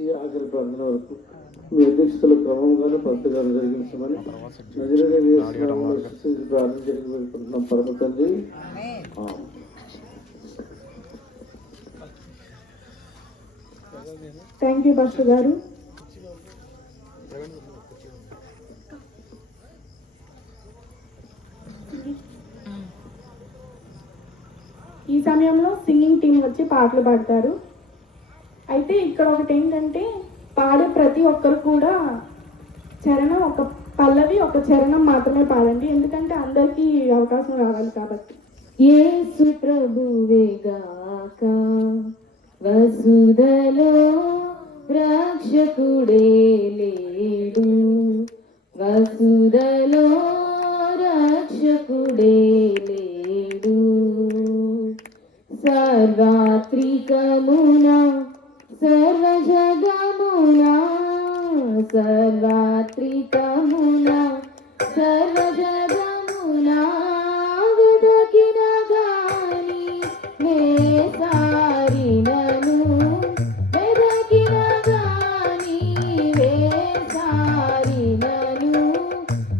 నుంచి ఆఖరి ప్రార్థన వరకు మీ అధ్యక్షతల క్రమంగానే పంతగారు జరిగించమని ప్రార్థన జరిగి వెళ్ళిపోతున్నాం. పరమ తండ్రి థ్యాంక్ యూ పాస్టర్ గారు. ఈ సమయంలో సింగింగ్ టీం వచ్చి పాటలు పాడతారు. అయితే ఇక్కడ ఒకటి ఏంటంటే పాడే ప్రతి ఒక్కరు కూడా చరణం ఒక పల్లవి ఒక చరణం మాత్రమే పాడండి, ఎందుకంటే అందరికీ అవకాశం రావాలి కాబట్టి. యేసు ప్రభువేగాక వసుధలో రక్షకుడే లేడు, వసుధలో రక్షకుడే లేడు. సర్వాత్రికమున సర్వజగమున సర్వాత్రికమున సర్వజగమున వెదకిన గాని వేసారినను వెదకిన గాని వేసారినను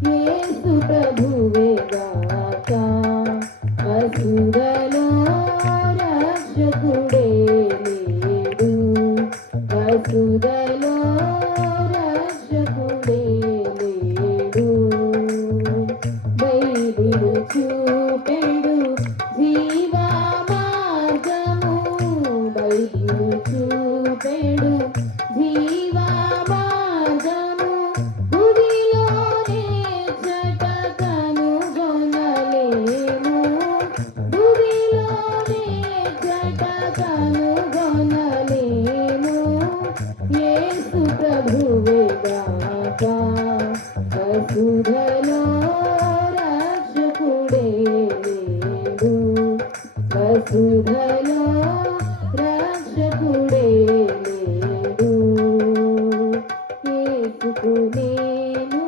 యేసు ప్రభువే గాక వసుధలో రక్షకుడే లేడు, వసుధలో రక్షకుడే లేడు. బైబిలు చూపెడు జీవా మార్గము, బైబిలు చూపెడు జీవా మార్గము. భూమిలోనే చట కనుగొనలేము, భూమిలోనే చట కనుగొనలేము. యేసు ప్రభువే గాక వసుధలో రక్షకుడే లేడు, వసుధలో రక్షకుడే లేడు. యేసుకు నేను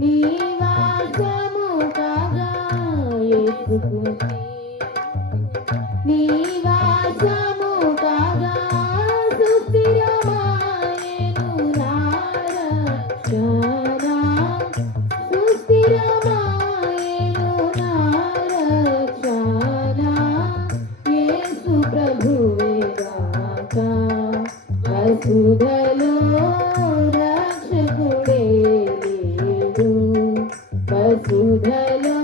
నివాసము కాగా, యేసుకు నివాసము కాగా సుస్థిరమాయెను నా రక్షణ, సుస్థిరమాయెను నా రక్షణ. యేసు ప్రభువే గాక వసుధలో రక్షకుడే లేడు, వసుధలో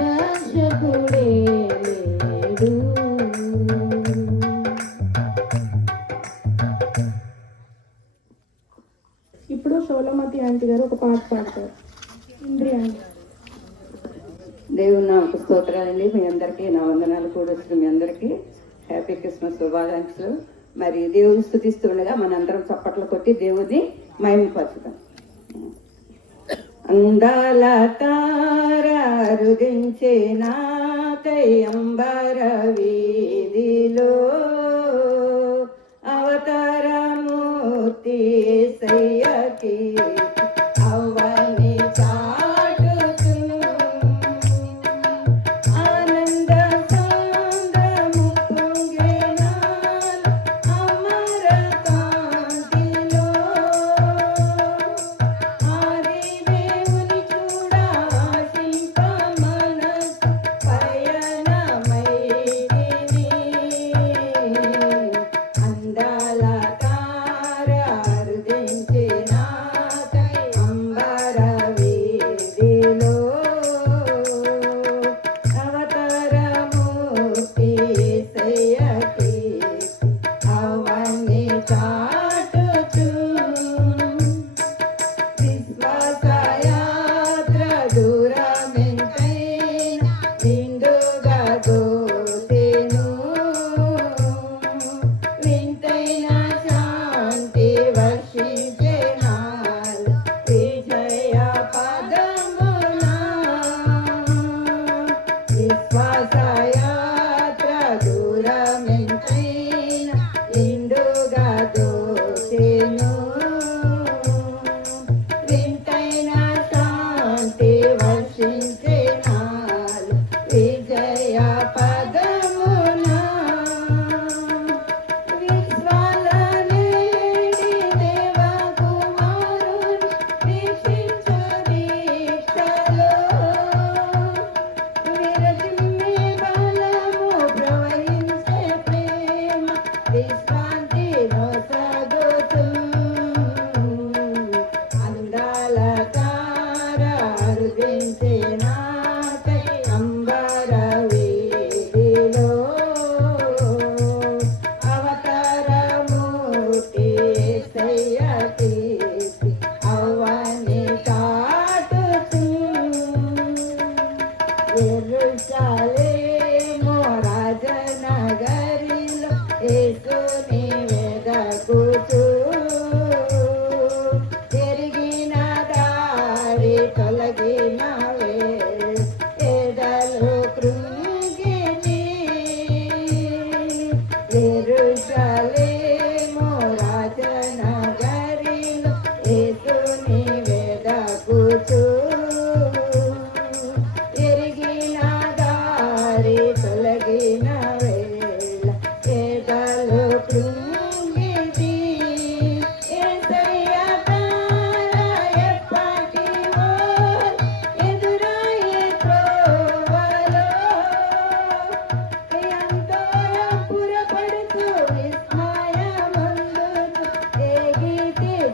రక్షకుడే లేడు. ఇప్పుడు షోలమతి ఆంటీ గారు ఒక పాట పాడతారు. ఇంద్రి ఆంటీ. దేవుని నాకు స్తోత్రాలండి. మీ అందరికీ నా వందనాలు కూడా వచ్చిన మీ అందరికీ హ్యాపీ క్రిస్మస్ శుభాకాంక్షలు. మరి దేవుని స్తుతిస్తుండగా మనందరం చప్పట్లు కొట్టి దేవుని మహిమపరచుదాం. అందాల తారుదించే నాకై అంబర వీధిలో అవతారమూర్తి యేసయ్యకి అవని చాటుతూ ఆనంద సాంద్రము పొంగెనా అమర కాంతిలో. ఆది దేవుని చూడ ఆశింప మనసు పయనమైతిని. అందాల తార అరుదించే నాకై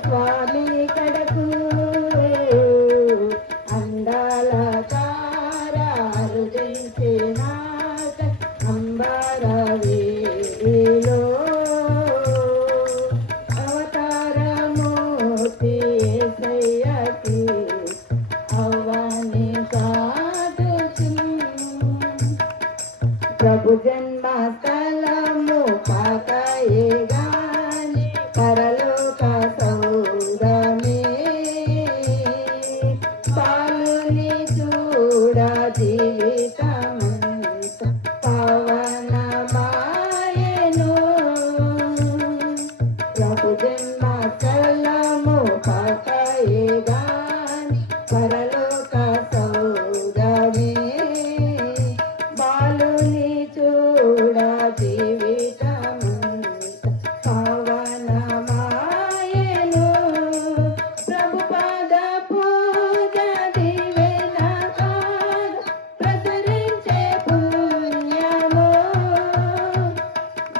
స్వామి కడకు అందాల తారాలు దించినాక అంబర వీధిలో అవతారమూర్తి యేసయ్యకి అవ్వని సాధుచు ప్రభు జన్మస్థలము పాతయే గాని పరలోక సౌదమే బాలుని చూడ జీవితమంత పవనమాయెను ప్రభు జన్మస్థలము పాతయే గాని పరలోక సౌదమే బాలుని చూడ జీవితమంత పవనమాయెను ప్రభు పాద పూజ దివెన కాద ప్రసరించే పుణ్యము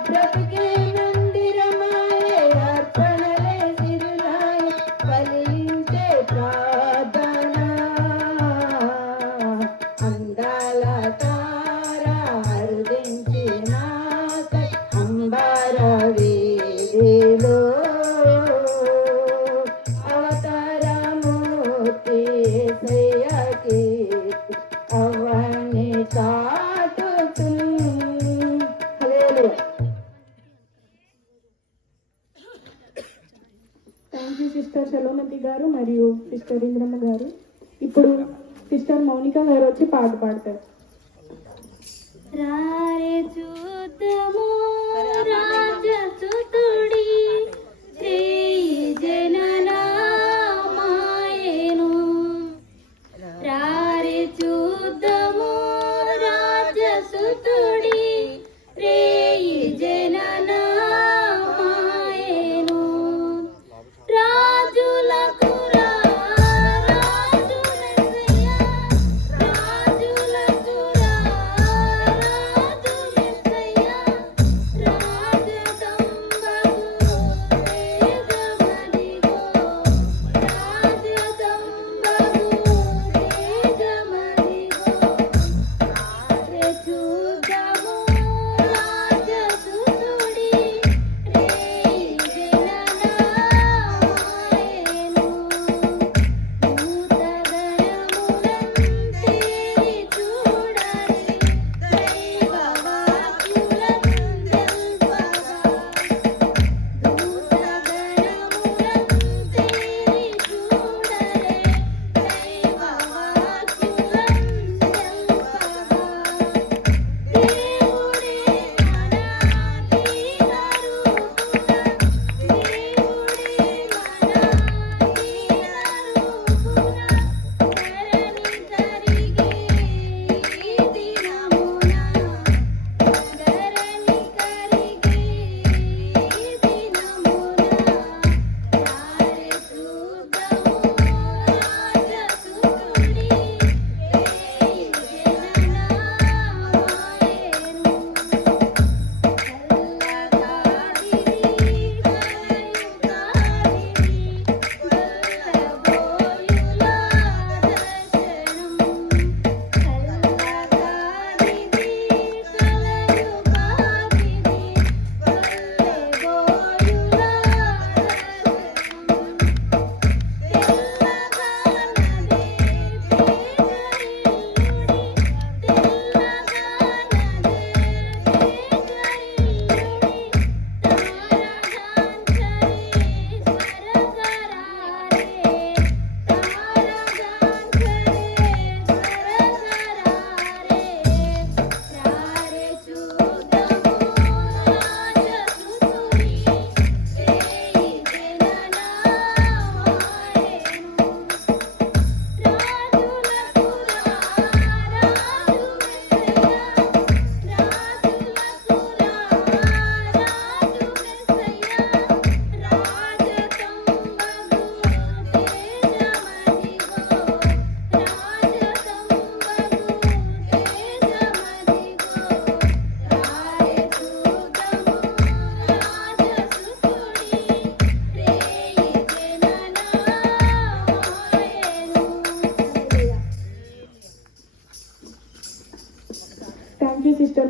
బ్రతికే మందిరమాయే అర్పణలే సిరులాయ ఫలించే ప్రార్థన అందాల తారా అరుదించినాక అంబర వీధిలో అవతారమూర్తి యేసయ్యకి అవ్వని చాటుతు హల్లెలూయా. థ్యాంక్ యూ సిస్టర్ చలోమతి గారు మరియు సిస్టర్ ఇంద్రమ్మ గారు. ఇప్పుడు సిస్టర్ మౌనిక గారు వచ్చి పాట పాడతారు. రారే చూద్దాము రాజసుతుడి శ్రీ జననామాయెను రారే చూద్దాము రాజసుతుడి శ్రీ జననామాయెను రాజులకు రాజు మెస్సయ్య రాజులకు రాజు మెస్సయ్య రాజదంబ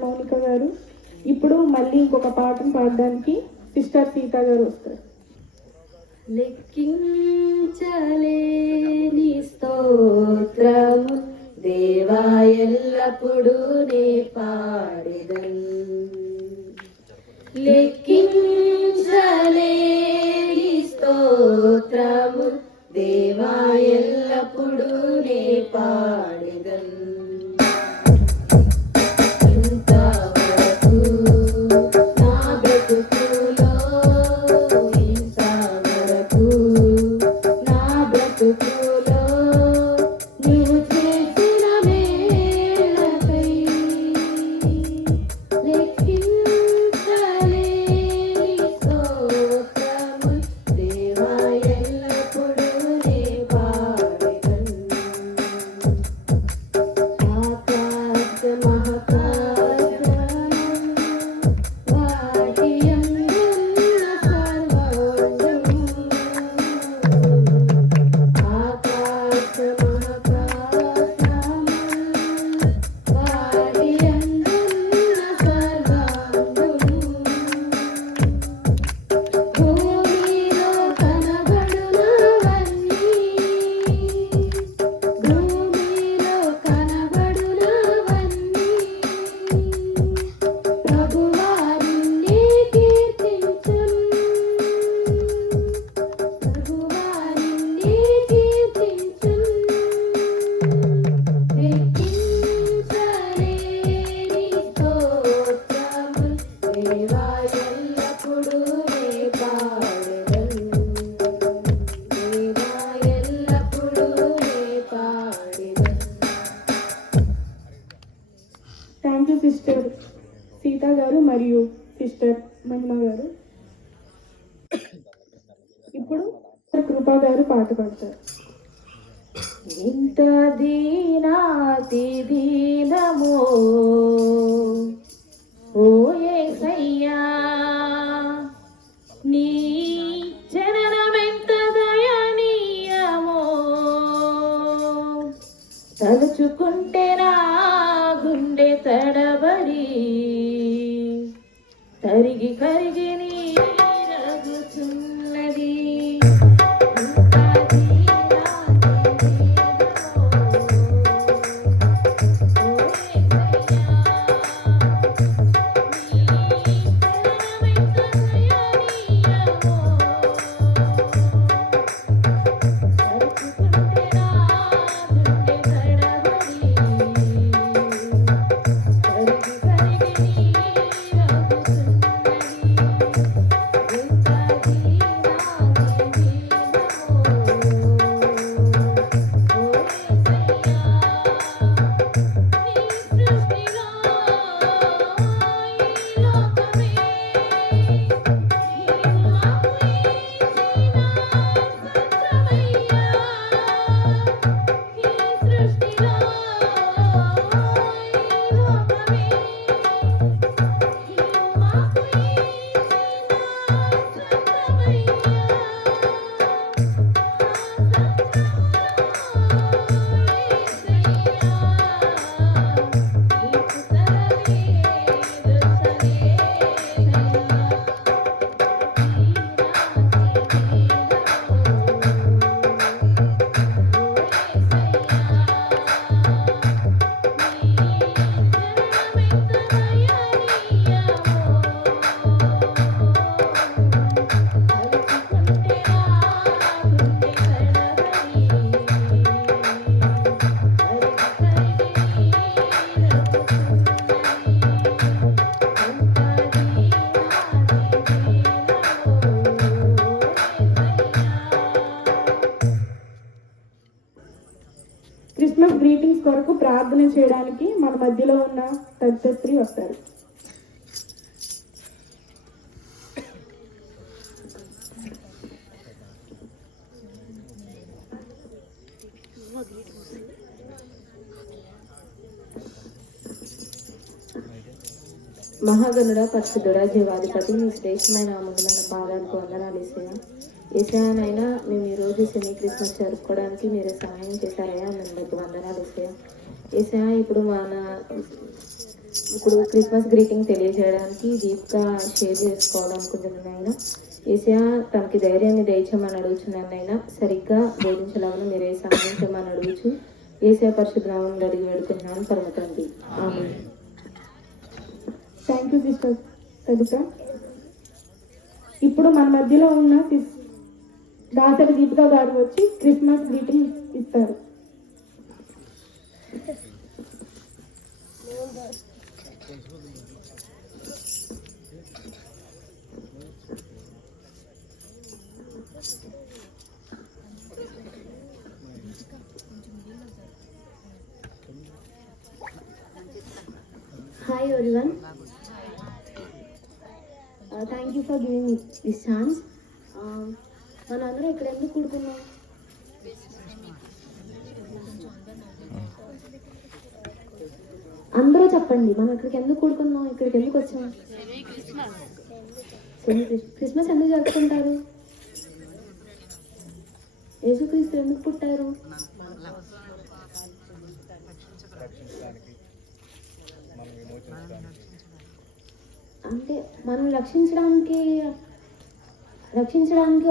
మౌనిక గారు. ఇప్పుడు మళ్ళీ ఇంకొక పాటను పాడడానికి సిస్టర్ సీత గారు వస్తారు. లెక్కించలేని స్తోత్రము దేవా ఎల్లప్పుడూ నే పాడెదన్. లెక్కించలేని స్తోత్రము దేవా ఎల్లప్పుడూ నే పాడెదన్. ఇంతవరకు నా బ్రతుకులో నా బ్రతుకులో నీవు చేసిన మేలకై లెక్కించలేని స్తోత్రము దేవా ఎల్లప్పుడూ నే పాడెదన్. ఆకాశ మహాకాశము వాటి యందున్న సర్వోన్నతము. ఆకాశ మహాకాశము వాటి యందున్న సర్వాంగము. భూమిలో కనబడునవన్నీ భూమిలో కనబడునవన్నీ ప్రభువారిని కీర్తించున్. ప్రభువారిని కీర్తించున్. లెక్కించలేని స్తోత్రము దేవా ఎల్లప్పుడూ నే పాడెదన్. దేవా ఎల్లప్పుడూ నే పాడెదన్. థ్యాంక్ యూ సిస్టర్ సీత గారు మరియు సిస్టర్ మహిమ గారు. ఇప్పుడు కృపా గారు పాట పాడతారు. ఇంత దీనాతి దీనమో ఓ యేసయ్యా నీ జననమెంత దయనీయమో తలుచుకుంటే నా గుండె తడబడి కరిగి కరిగి నీరగుచున్నది. క్రిస్మస్ గ్రీటింగ్స్ కొరకు ప్రార్థన చేయడానికి మన మధ్యలో ఉన్న తత్స్త్రీ వస్తారు. మహాగణుడ పరిశుద్ధుడ జీవాధిపతి మీ శ్రేష్టమైన అమూల్యమైన పాదాలకు వందనాలు ఏసయ్యా. ఏసయ్యానైనా మేము ఈరోజు సెమీ క్రిస్మస్ జరుపుకోవడానికి మీరు సహాయం చేశారయ్యా. మేము మీకు వందనాలు ఏసయ్యా. ఏసయ్యా ఇప్పుడు మన ఇప్పుడు క్రిస్మస్ గ్రీటింగ్ తెలియజేయడానికి దీపిక షేర్ చేసుకోవడం అనుకుంటున్నాను ఆయన. ఏసయ్య తనకి ధైర్యాన్ని దయచేయమని అడుగుతున్నాను ఆయన. సరిగ్గా బోధించలాగా మీరే సహాయించమని అడుగుచు ఏసయ్య పరిశుద్ధ నామములో అడిగి వేడుకుంటున్నాను పరమ తండ్రి. Amen. Thank you sister Sarita. ఇప్పుడు మన మధ్యలో ఉన్న దాసరి దీపిక గారు వచ్చి క్రిస్మస్ గ్రీటింగ్ ఇస్తారు. Hi everyone. Thank you for giving me this chance. మనందరం ఇక్కడ ఎందుకు కూడుకున్నాం? అందరూ చెప్పండి, మనం ఇక్కడికి ఎందుకు కూడుకున్నాం, ఇక్కడికి ఎందుకు వచ్చాం? క్రిస్మస్ ఎందుకు జరుపుకుంటారు? యేసుక్రీస్తు ఎందుకు పుట్టారు? అంటే మనం రక్షించడానికి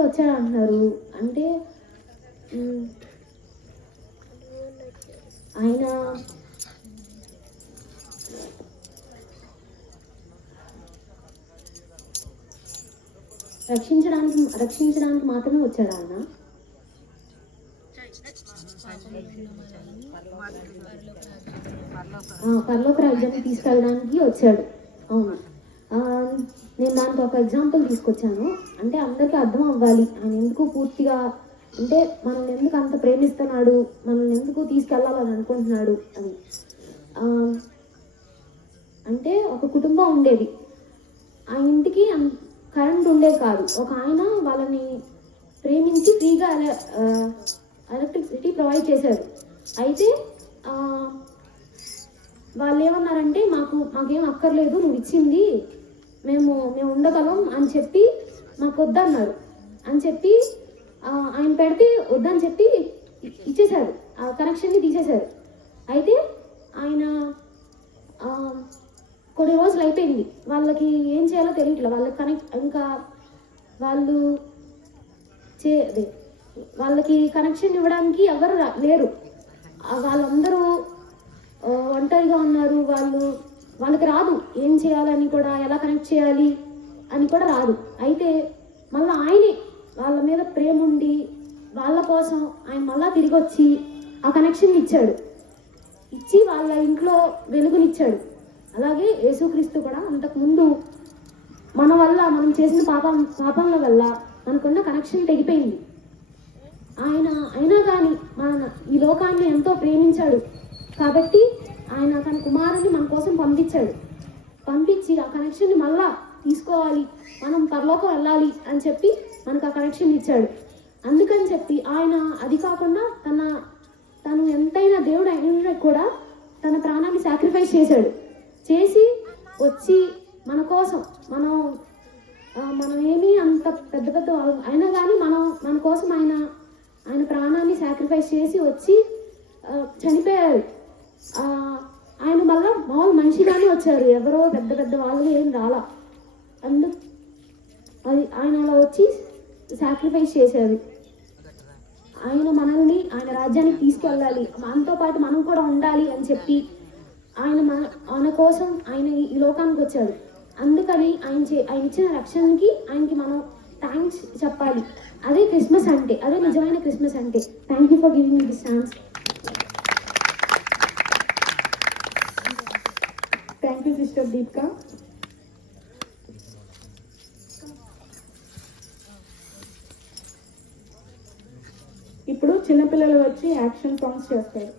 వచ్చాడు అంటున్నారు. అంటే ఆయన రక్షించడానికి మాత్రమే వచ్చాడు ఆయన. పరలోక రాజ్యాన్ని తీసుకెళ్ళడానికి వచ్చాడు. అవును, నేను దానికి ఒక ఎగ్జాంపుల్ తీసుకొచ్చాను. అంటే అందరికీ అర్థం అవ్వాలి ఆయన ఎందుకు పూర్తిగా, అంటే మనల్ని ఎందుకు అంత ప్రేమిస్తున్నాడు, మనల్ని ఎందుకు తీసుకెళ్ళాలని అనుకుంటున్నాడు అని. అంటే ఒక కుటుంబం ఉండేది, ఆ ఇంటికి కరెంట్ ఉండేది కాదు. ఒక ఆయన వాళ్ళని ప్రేమించి ఫ్రీగా ఎలక్ట్రిసిటీ ప్రొవైడ్ చేశారు. అయితే వాళ్ళు ఏమన్నారంటే మాకేం అక్కర్లేదు, నువ్వు ఇచ్చింది మేము ఉండగలం అని చెప్పి మాకు వద్దన్నారు అని చెప్పి ఆయన పెడితే వద్దని చెప్పి ఇచ్చేశారు, ఆ కనెక్షన్ని తీసేశారు. అయితే ఆయన కొన్ని రోజులు అయిపోయింది, వాళ్ళకి ఏం చేయాలో తెలియట్లేదు. వాళ్ళకి ఇంకా వాళ్ళకి కనెక్షన్ ఇవ్వడానికి ఎవరు లేరు. వాళ్ళందరూ ఒంటరిగా ఉన్నారు. వాళ్ళకి రాదు ఏం చేయాలని కూడా, ఎలా కనెక్ట్ చేయాలి అని కూడా రాదు. అయితే మళ్ళీ ఆయనే వాళ్ళ మీద ప్రేమ ఉండి వాళ్ళ కోసం ఆయన మళ్ళా తిరిగి వచ్చి ఆ కనెక్షన్ ఇచ్చాడు, ఇచ్చి వాళ్ళ ఇంట్లో వెలుగునిచ్చాడు. అలాగే యేసుక్రీస్తు కూడా అంతకుముందు మనం చేసిన పాపంల వల్ల మనకున్న కనెక్షన్ తెగిపోయింది. అయినా కానీ ఈ లోకాన్ని ఎంతో ప్రేమించాడు కాబట్టి ఆయన తన కుమారుని మన కోసం పంపించి ఆ కనెక్షన్ని మళ్ళా తీసుకోవాలి, మనం పరలోకం వెళ్ళాలి అని చెప్పి మనకు ఆ కనెక్షన్ ఇచ్చాడు. అందుకని చెప్పి ఆయన అది కాకుండా తను ఎంతైనా దేవుడు అయినా కూడా తన ప్రాణాన్ని సాక్రిఫైస్ చేసి వచ్చి మన కోసం మనం ఏమీ అంత పెద్ద అయినా కానీ మన కోసం ఆయన ప్రాణాన్ని సాక్రిఫైస్ చేసి వచ్చి చనిపోయారు. ఆయన మళ్ళీ మామూలు మనిషిగానే వచ్చారు, ఎవరో పెద్ద వాళ్ళు ఏం రాలా. అది ఆయన అలా వచ్చి సాక్రిఫైస్ చేశారు. ఆయన రాజ్యానికి తీసుకెళ్ళాలి, మనతో పాటు మనం కూడా ఉండాలి అని చెప్పి ఆయన కోసం ఆయన ఈ లోకానికి వచ్చాడు. అందుకని ఆయన ఇచ్చిన రక్షణకి ఆయనకి మనం థ్యాంక్స్ చెప్పాలి. అదే క్రిస్మస్ అంటే, అదే నిజమైన క్రిస్మస్ అంటే. Thank you for giving me this chance. Thank you sister Deepika. ఇప్పుడు చిన్నపిల్లలు వచ్చి యాక్షన్ సాంగ్స్ చేస్తారు.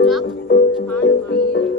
Somebody is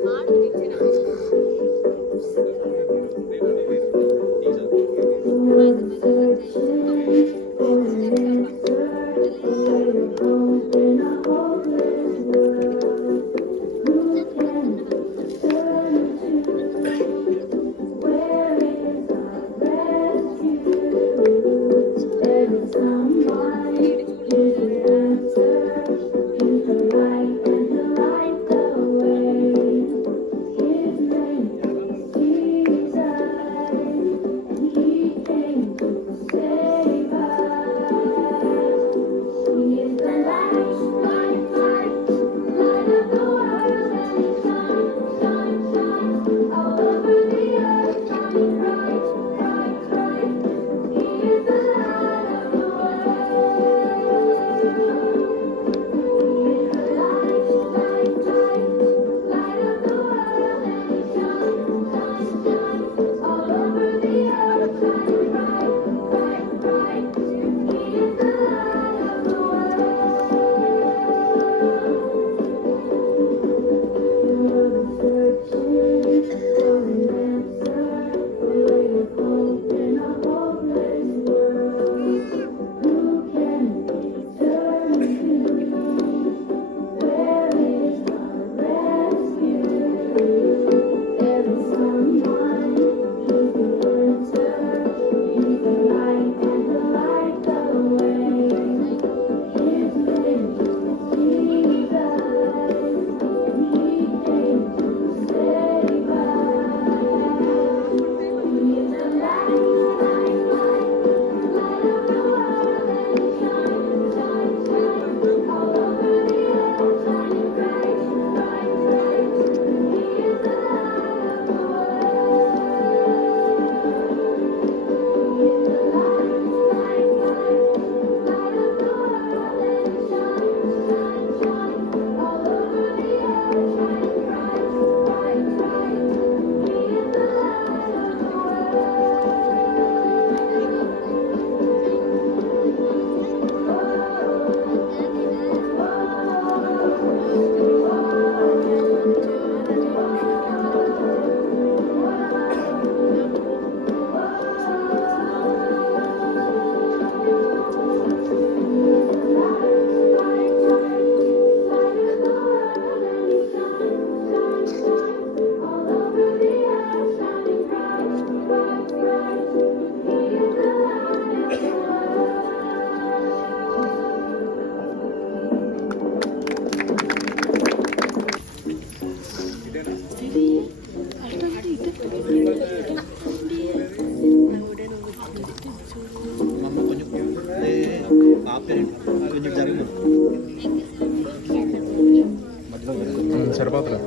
సరిపోతున్నా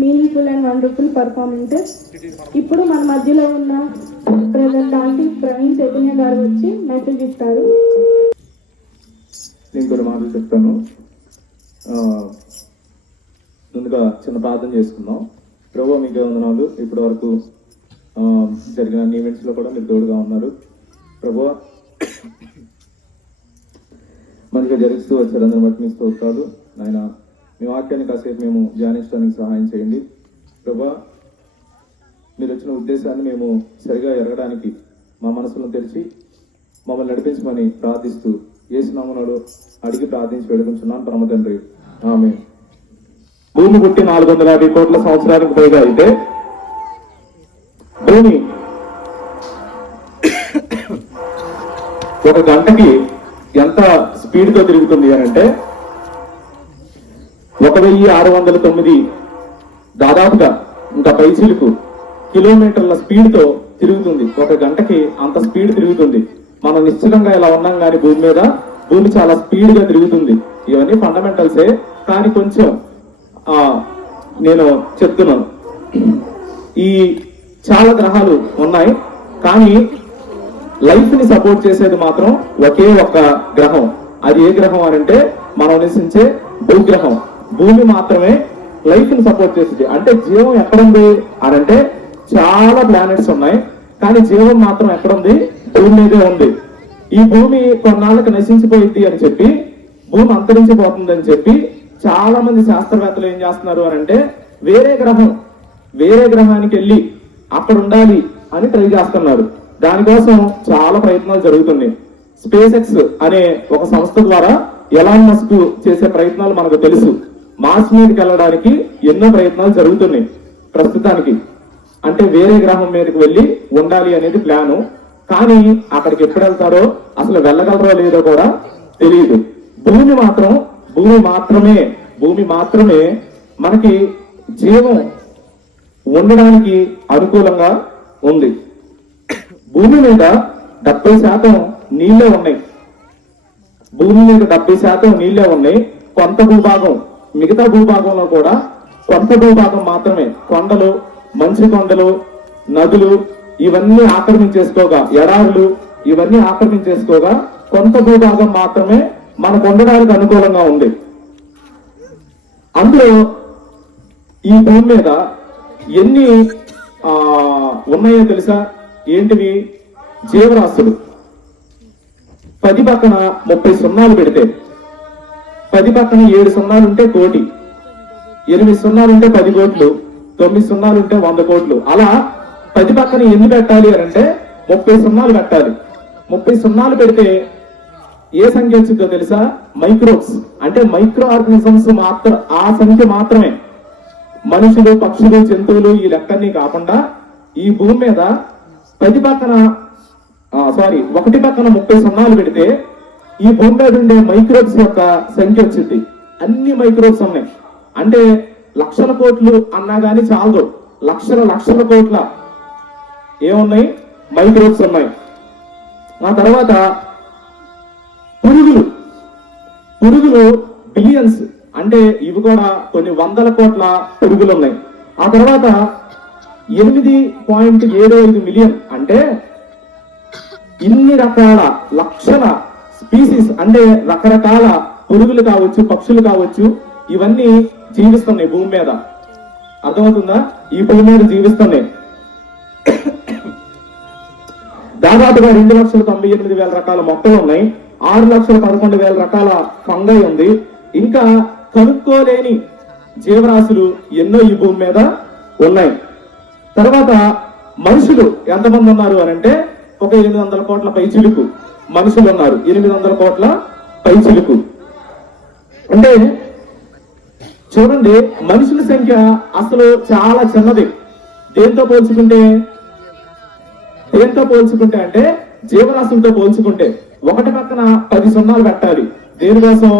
మీనింగ్ఫుల్ అండ్ వండర్ఫుల్ పర్ఫార్మెన్సెస్. ఇప్పుడు మన మధ్యలో ఉన్న ప్రెసిడెంట్ ఆంటీ ప్రవీణ్ చైతన్య గారు వచ్చి మెసేజ్ ఇస్తారు. నేను కొన్ని మాటలు చెప్తాను. ముందుగా చిన్న ప్రార్థన చేసుకుందాం. ప్రభువా మీకు వందనాలు. ఇప్పటి వరకు జరిగిన అన్ని ఈవెంట్స్లో కూడా మీరు తోడుగా ఉన్నారు. ప్రభువా మంచిగా జరుగుతూ వచ్చారు, అందరి బట్టి మీకు స్తోత్రాలు. నాయన మీ వాక్యాన్ని కాసేపు మేము ధ్యానించడానికి సహాయం చేయండి. ప్రభువా మీరు వచ్చిన ఉద్దేశాన్ని మేము సరిగా ఎరగడానికి మా మనసులను తెరిచి మమ్మల్ని నడిపించమని ప్రార్థిస్తూ యేసు నామములో అడిగి ప్రార్థించి వేడుకుంటున్నాను పరమ తండ్రి, ఆమేన్. భూమి పుట్టి 450 కోట్ల సంవత్సరాలకు పైగా అయితే భూమి ఒక గంటకి ఎంత స్పీడ్ తో తిరుగుతుంది అని అంటే 1609 దాదాపుగా ఇంకా పైచీలకు కిలోమీటర్ల స్పీడ్ తో తిరుగుతుంది. ఒక గంటకి అంత స్పీడ్ తిరుగుతుంది. మనం నిశ్చితంగా ఇలా ఉన్నాం కానీ భూమి మీద భూమి చాలా స్పీడ్ గా తిరుగుతుంది. ఇవన్నీ ఫండమెంటల్సే, కానీ కొంచెం నేను చెప్తున్నాను. ఈ చాలా గ్రహాలు ఉన్నాయి, కానీ లైఫ్ ని సపోర్ట్ చేసేది మాత్రం ఒకే ఒక్క గ్రహం. అది ఏ గ్రహం అని అంటే మనం నివసించే భూగ్రహం. భూమి మాత్రమే లైఫ్ ని సపోర్ట్ చేసేది. అంటే జీవం ఎక్కడుంది అని అంటే చాలా ప్లానెట్స్ ఉన్నాయి, కానీ జీవం మాత్రం ఎక్కడుంది? భూమి మీదే ఉంది. ఈ భూమి కొన్నాళ్ళకి నశించిపోయింది అని చెప్పి, భూమి అంతరించిపోతుందని చెప్పి చాలా మంది శాస్త్రవేత్తలు ఏం చేస్తున్నారు అని అంటే వేరే గ్రహానికి వెళ్ళి అక్కడ ఉండాలి అని ట్రై చేస్తున్నారు. దానికోసం చాలా ప్రయత్నాలు జరుగుతున్నాయి. స్పేస్ ఎక్స్ అనే ఒక సంస్థ ద్వారా ఎలాన్ మస్క్ చేసే ప్రయత్నాలు మనకు తెలుసు. మార్స్ మీదకి వెళ్ళడానికి ఎన్నో ప్రయత్నాలు జరుగుతున్నాయి ప్రస్తుతానికి. అంటే వేరే గ్రహం మీదకి వెళ్ళి ఉండాలి అనేది ప్లాను. కానీ అక్కడికి ఎప్పుడు వెళ్తారో, అసలు వెళ్ళగలరో లేదో కూడా తెలియదు. భూమి మాత్రమే మనకి జీవం ఉండడానికి అనుకూలంగా ఉంది. భూమి మీద 70% నీళ్లే ఉన్నాయి. భూమి మీద 70% నీళ్లే ఉన్నాయి. కొంత భూభాగం, మిగతా భూభాగంలో కూడా కొంత భూభాగం మాత్రమే కొండలు, మంచు కొండలు, నదులు ఇవన్నీ ఆక్రమించేసుకోగా, ఎడారులు ఇవన్నీ ఆక్రమించేసుకోగా కొంత భూభాగం మాత్రమే మనకు ఉండడానికి అనుకూలంగా ఉంది. అందులో ఈ భూమి మీద ఎన్ని ఉన్నాయో తెలుసా? ఏంటివి? జీవరాశులు. 10 పక్కన 30 సున్నాలు పెడితే, 10 పక్కన 7 సున్నాలు ఉంటే కోటి, 8 సున్నాలు ఉంటే 10 కోట్లు, 9 సున్నాలు ఉంటే 100 కోట్లు. అలా 10 పక్కన ఎన్ని పెట్టాలి అని అంటే 30 సున్నాలు పెట్టాలి. 30 సున్నాలు పెడితే ఏ సంఖ్య వచ్చిందో తెలుసా? మైక్రోబ్స్, అంటే మైక్రో ఆర్గానిజమ్స్ ఆ సంఖ్య మాత్రమే. మనుషులు, పక్షులు, జంతువులు ఈ లెక్కన్ని కాకుండా ఈ భూమి మీద 1 పక్కన 30 సున్నాలు పెడితే ఈ భూమి మీద ఉండే మైక్రోబ్స్ యొక్క సంఖ్య వచ్చింది. అన్ని మైక్రోబ్స్ ఉన్నాయి. అంటే లక్షల కోట్లు అన్నా గానీ చాలదు. లక్షల కోట్ల ఏమున్నాయి? మైక్రోబ్స్ ఉన్నాయి. ఆ తర్వాత పురుగులు బిలియన్స్, అంటే ఇవి కూడా కొన్ని 100 కోట్ల పురుగులు ఉన్నాయి. ఆ తర్వాత 8.75 మిలియన్, అంటే ఇన్ని రకాల లక్షల స్పీసీస్, అంటే రకరకాల పురుగులు కావచ్చు, పక్షులు కావచ్చు, ఇవన్నీ జీవిస్తున్నాయి భూమి మీద. అర్థమవుతుందా? ఈ భూమి మీద జీవిస్తున్నాయి. దాదాపుగా 2,98,000 రకాల మొక్కలు ఉన్నాయి. 6,11,000 రకాల ఫంగై ఉంది. ఇంకా కనుక్కోలేని జీవరాశులు ఎన్నో ఈ భూమి మీద ఉన్నాయి. తర్వాత మనుషులు ఎంతమంది ఉన్నారు అని అంటే ఒక 800 కోట్ల పైచిలుకు మనుషులు ఉన్నారు. 800 కోట్ల పైచిలుకు. అంటే చూడండి, మనుషుల సంఖ్య అసలు చాలా చిన్నది. దేంతో పోల్చుకుంటే అంటే జీవరాశులతో పోల్చుకుంటే 1 పక్కన 10 సున్నాలు పెట్టాలి. దేనికోసం?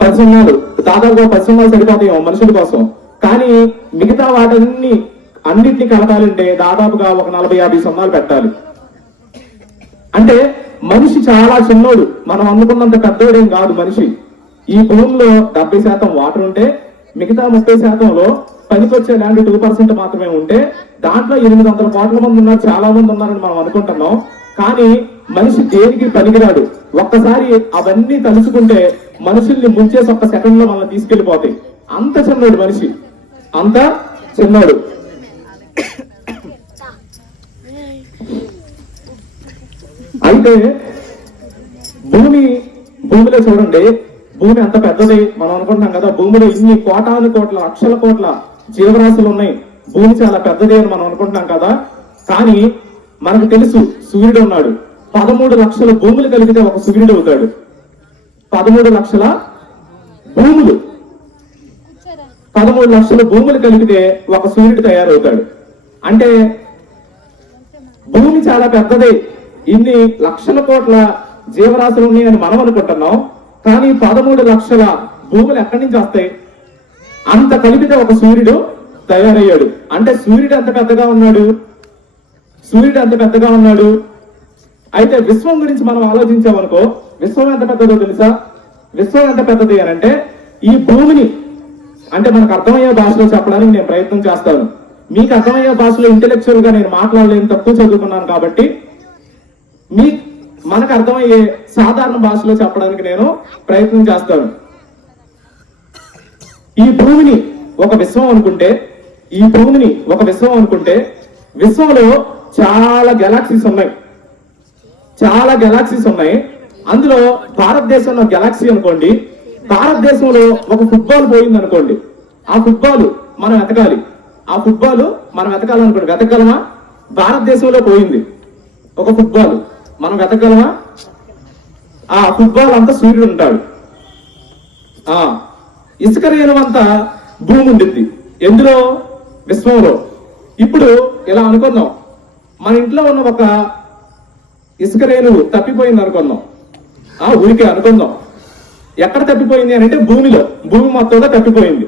10 సున్నాలు, దాదాపుగా 10 సున్నాలు సరిపోతాయి మనుషుల కోసం. కానీ మిగతా అన్నిటిని కలపాలంటే దాదాపుగా ఒక 40-50 సున్నాలు పెట్టాలి. అంటే మనిషి చాలా చిన్నోడు. మనం అనుకున్నంత పెద్దోడేం కాదు మనిషి. ఈ భూమిలో 70% వాటర్ ఉంటే మిగతా 30%లో పనికొచ్చే ల్యాండ్ 2% మాత్రమే ఉంటే దాంట్లో 800 కోట్ల మంది ఉన్నారు, చాలా మంది ఉన్నారని మనం అనుకుంటున్నాం. కానీ మనిషి దేనికి పనికిరాడు. ఒక్కసారి అవన్నీ తలుచుకుంటే మనుషుల్ని ముంచేసి ఒక్క సెకండ్ లో మనల్ని తీసుకెళ్లిపోతాయి. అంత చిన్నోడు మనిషి, అంత చిన్నోడు. అయితే భూమిలో చూడండి, భూమి అంత పెద్దది. మనం అనుకుంటున్నాం కదా భూమిలో ఇన్ని కోటాను కోట్ల లక్షల కోట్ల జీవరాశులు ఉన్నాయి, భూమి చాలా పెద్దది అని మనం అనుకుంటున్నాం కదా. కానీ మనకు తెలుసు సూర్యుడు ఉన్నాడు. 13 లక్షల భూములు కలిగితే ఒక సూర్యుడు అవుతాడు. 13 లక్షల భూములు 13 లక్షల భూములు కలిగితే ఒక సూర్యుడు తయారవుతాడు. అంటే భూమి చాలా పెద్దది, ఇన్ని లక్షల కోట్ల జీవరాశులు ఉన్నాయని మనం అనుకుంటున్నాం. కానీ 13 లక్షల భూములు ఎక్కడి నుంచి వస్తాయి? అంత కలిపితే ఒక సూర్యుడు తయారయ్యాడు. అంటే సూర్యుడు ఎంత పెద్దగా ఉన్నాడు, సూర్యుడు ఎంత పెద్దగా ఉన్నాడు. అయితే విశ్వం గురించి మనం ఆలోచించామనుకో, విశ్వం ఎంత పెద్దదో తెలుసా? విశ్వం ఎంత పెద్దది అని అంటే, ఈ భూమిని అంటే మనకు అర్థమయ్యే భాషలో చెప్పడానికి నేను ప్రయత్నం చేస్తాను. మీకు అర్థమయ్యే భాషలో ఇంటెలెక్చువల్ గా నేను మాట్లాడలేను, తక్కువ చదువుకున్నాను కాబట్టి మనకు అర్థమయ్యే సాధారణ భాషలో చెప్పడానికి నేను ప్రయత్నం చేస్తాను. ఈ భూమిని ఒక విశ్వం అనుకుంటే, ఈ భూమిని ఒక విశ్వం అనుకుంటే, విశ్వంలో చాలా గెలాక్సీస్ ఉన్నాయి, చాలా గెలాక్సీస్ ఉన్నాయి. అందులో భారతదేశంలో గెలాక్సీ అనుకోండి, భారతదేశంలో ఒక ఫుట్బాల్ పోయింది అనుకోండి, ఆ ఫుట్బాల్ మనం వెతకాలి, ఆ ఫుట్బాల్ మనం వెతకాలనుకోండి, వెతకగలమా? భారతదేశంలో పోయింది ఒక ఫుట్బాల్, మనం వెతకగలమా? ఆ ఫుట్బాల్ అంతా సూర్యుడు ఉంటాడు. ఇసుక రేణువంతా భూమి ఉండిద్ది. ఎందులో? విశ్వంలో. ఇప్పుడు ఇలా అనుకుందాం, మన ఇంట్లో ఉన్న ఒక ఇసుక రేణువు తప్పిపోయింది అనుకుందాం, ఊరికే అనుకుందాం. ఎక్కడ తప్పిపోయింది అని అంటే భూమిలో, భూమి మొత్తంలో తప్పిపోయింది.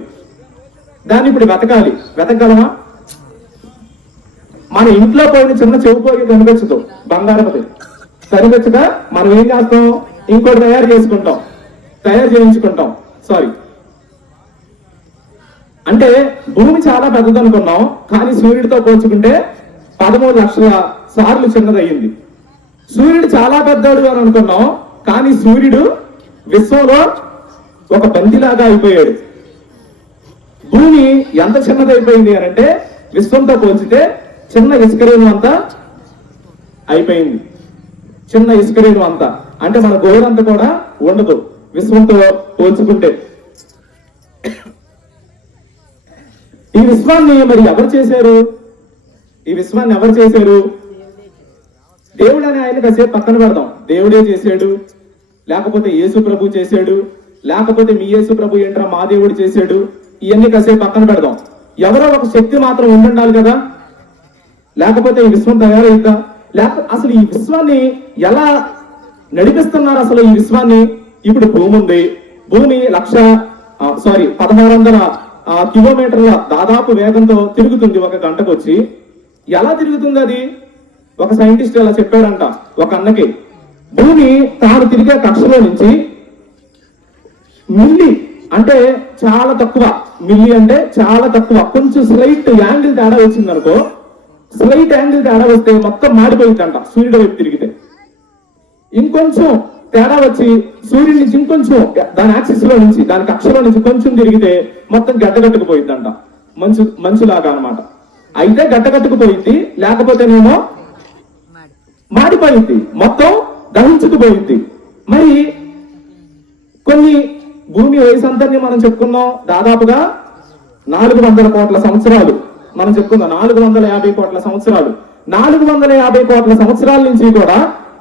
దాన్ని ఇప్పుడు వెతకాలి, వెతకగలమా? మన ఇంట్లో పోయిన చిన్న చెవిపోయి కనిపించదు, బంగారపతి కనిపించగా మనం ఏం చేస్తాం? ఇంకోటి తయారు చేసుకుంటాం, తయారు చేయించుకుంటాం. సారీ, అంటే భూమి చాలా పెద్దది అనుకున్నాం, కానీ సూర్యుడితో పోల్చుకుంటే 13 లక్షల సార్లు చిన్నదయ్యింది. సూర్యుడు చాలా పెద్దోడు అని అనుకున్నాం, కానీ సూర్యుడు విశ్వంలో ఒక బంతిలాగా అయిపోయాడు. భూమి ఎంత చిన్నదైపోయింది అని అంటే, విశ్వంతో పోల్చితే చిన్న ఇసుకరేణు అంతా అయిపోయింది. చిన్న ఇసుకరేణు అంతా అంటే మన గోరంతా కూడా ఉండదు విశ్వంతో పోల్చుకుంటే. ఈ విశ్వాన్ని మరి ఎవరు చేశారు? ఈ విశ్వాన్ని ఎవరు చేశారు? దేవుడు అని ఆయన కాసేపు పక్కన పెడదాం. దేవుడే చేశాడు, లేకపోతే యేసు ప్రభు చేశాడు, లేకపోతే మీ యేసు ప్రభు ఏంట్రా మా దేవుడు చేశాడు, ఇవన్నీ కాసేపు పక్కన పెడదాం. ఎవరో ఒక శక్తి మాత్రం ఉండాలి కదా, లేకపోతే ఈ విశ్వం తయారైద్దా? లేకపోతే అసలు ఈ విశ్వాన్ని ఎలా నడిపిస్తున్నారు? అసలు ఈ విశ్వాన్ని ఇప్పుడు భూమి ఉంది, భూమి 1600 కిలోమీటర్ల దాదాపు వేగంతో తిరుగుతుంది ఒక గంటకు వచ్చి. ఎలా తిరుగుతుంది అది? ఒక సైంటిస్ట్ అలా చెప్పాడంట ఒక అన్నకి. భూమి తాను తిరిగే కక్షలో నుంచి మిల్లీ అంటే చాలా తక్కువ, మిల్లీ అంటే చాలా తక్కువ, కొంచెం స్లైట్ యాంగిల్ తేడా వచ్చింది అనుకో, స్లైట్ యాంగిల్ తేడా వస్తే మొత్తం మాడిపోయిందంట సూర్యుడు వైపు తిరిగితే. ఇంకొంచెం తేడా వచ్చి సూర్యుడి నుంచి ఇంకొంచెం దాని యాక్సిస్ లో నుంచి, దాని కక్షలో నుంచి కొంచెం తిరిగితే మొత్తం గడ్డగట్టుకుపోయిద్దంట, మంచులాగా అనమాట. అయితే గడ్డగట్టుకుపోయింది, లేకపోతేనేమో మాడిపోయింది, మొత్తం దహించుకుపోయింది. మరి కొన్ని భూమి వయసు అంతని మనం చెప్పుకున్నాం, దాదాపుగా 400 కోట్ల సంవత్సరాలు మనం చెప్పుకుందాం, 450 కోట్ల సంవత్సరాలు. 450 కోట్ల సంవత్సరాల నుంచి కూడా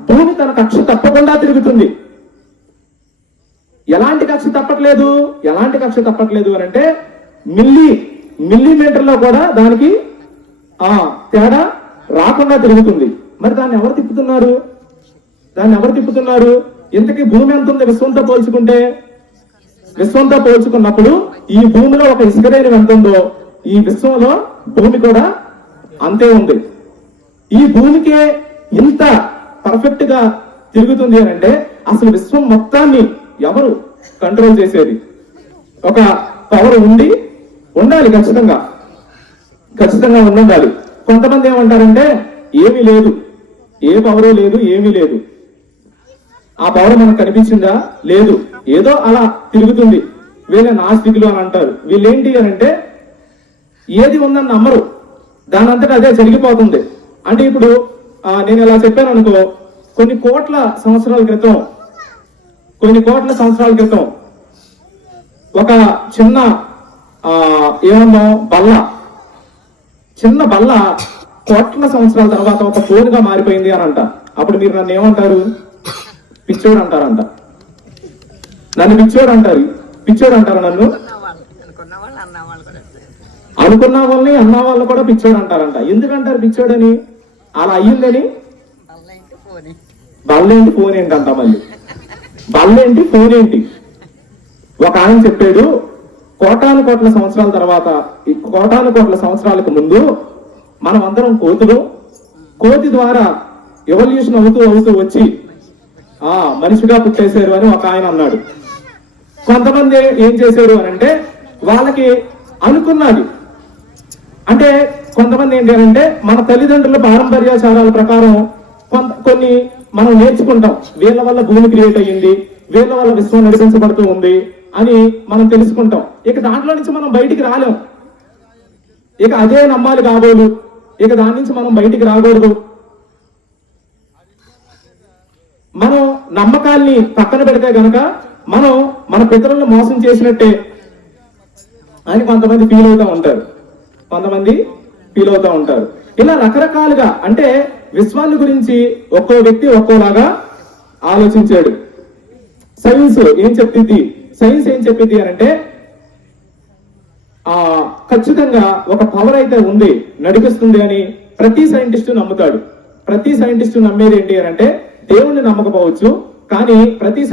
భూమి తన కక్ష తప్పకుండా తిరుగుతుంది. ఎలాంటి కక్ష తప్పట్లేదు? ఎలాంటి కక్ష తప్పట్లేదు అని అంటే మిల్లీమీటర్లో కూడా దానికి తేడా రాకుండా తిరుగుతుంది. మరి దాన్ని ఎవరు తిప్పుతున్నారు? దాన్ని ఎవరు తిప్పుతున్నారు? ఇంతకీ భూమి ఎంత ఉంది విశ్వంతో పోల్చుకుంటే? విశ్వంతో పోల్చుకున్నప్పుడు ఈ భూమిలో ఒక ఇసుకరేణి ఎంత ఉందో ఈ విశ్వంలో భూమి కూడా అంతే ఉంది. ఈ భూమికే ఇంత పర్ఫెక్ట్ గా తిరుగుతుంది అని అంటే అసలు విశ్వం మొత్తాన్ని ఎవరు కంట్రోల్ చేసేది? ఒక పవర్ ఉండాలి, ఖచ్చితంగా ఉండాలి. కొంతమంది ఏమంటారంటే ఏమీ లేదు, ఏ పవరు లేదు, ఏమీ లేదు. ఆ పవర్ మనకు కనిపించిందా? లేదు, ఏదో అలా తిరుగుతుంది. వీళ్ళ నాస్తికులు అని అంటారు. వీళ్ళేంటి అని అంటే ఏది ఉందని నమ్మరు, దాని అంతటా అదే జరిగిపోతుంది. అంటే ఇప్పుడు నేను ఇలా చెప్పాను అనుకో, కొన్ని కోట్ల సంవత్సరాల క్రితం ఒక చిన్న చిన్న బల్ల కోట్ల సంవత్సరాల తర్వాత ఒక ఫోన్ గా మారిపోయింది అని అంట. అప్పుడు మీరు నన్ను ఏమంటారు? పిచ్చోడు అంటారంట. నన్ను పిచ్చోడు అంటారా? నన్ను అనుకున్న వాళ్ళని అన్న వాళ్ళు కూడా పిచ్చోడు అంటారంట. ఎందుకంటారు పిచ్చోడని? అలా అయ్యిందని. బల్లేంటి ఫోన్ ఏంటి అంట. మళ్ళీ బల్లేంటి ఫోన్ ఏంటి? ఒక ఆయన చెప్పాడు, కోటాను కోట్ల సంవత్సరాలకు ముందు మనం అందరం కోతి ద్వారా ఎవల్యూషన్ అవుతూ వచ్చి మనిషిగా పుట్టేశారు అని ఒక ఆయన అన్నాడు. కొంతమంది ఏం చేశారు అని అంటే వాళ్ళకి అనుకున్నది, అంటే కొంతమంది ఏంటి అని అంటే మన తల్లిదండ్రుల పారంపర్యాచారాల ప్రకారం కొన్ని మనం నేర్చుకుంటాం. వీళ్ళ వల్ల భూమి క్రియేట్ అయ్యింది, వీళ్ళ వల్ల విశ్వం నడిపించబడుతూ ఉంది అని మనం తెలుసుకుంటాం. ఇక దాంట్లో నుంచి మనం బయటికి రాలేం. ఇక అదే నమ్మాలి కాబోలు. ఇక దాని నుంచి మనం బయటికి రాకూడదు. మనం నమ్మకాల్ని పక్కన పెడితే గనక మనం మన పితరులను మోసం చేసినట్టే అని కొంతమంది ఫీల్ అవుతా ఉంటారు. ఇలా రకరకాలుగా, అంటే విశ్వాన్ని గురించి ఒక్కో వ్యక్తి ఒక్కోలాగా ఆలోచించాడు. సైన్స్ ఏం చెప్పింది అని అంటే ఖచ్చితంగా ఒక పవర్ అయితే ఉంది, నడిపిస్తుంది అని ప్రతి సైంటిస్టు నమ్ముతాడు. ప్రతి సైంటిస్టు నమ్మేది ఏంటి అని అంటే దేవుణ్ణి నమ్మకపోవచ్చు, కానీ ప్రతి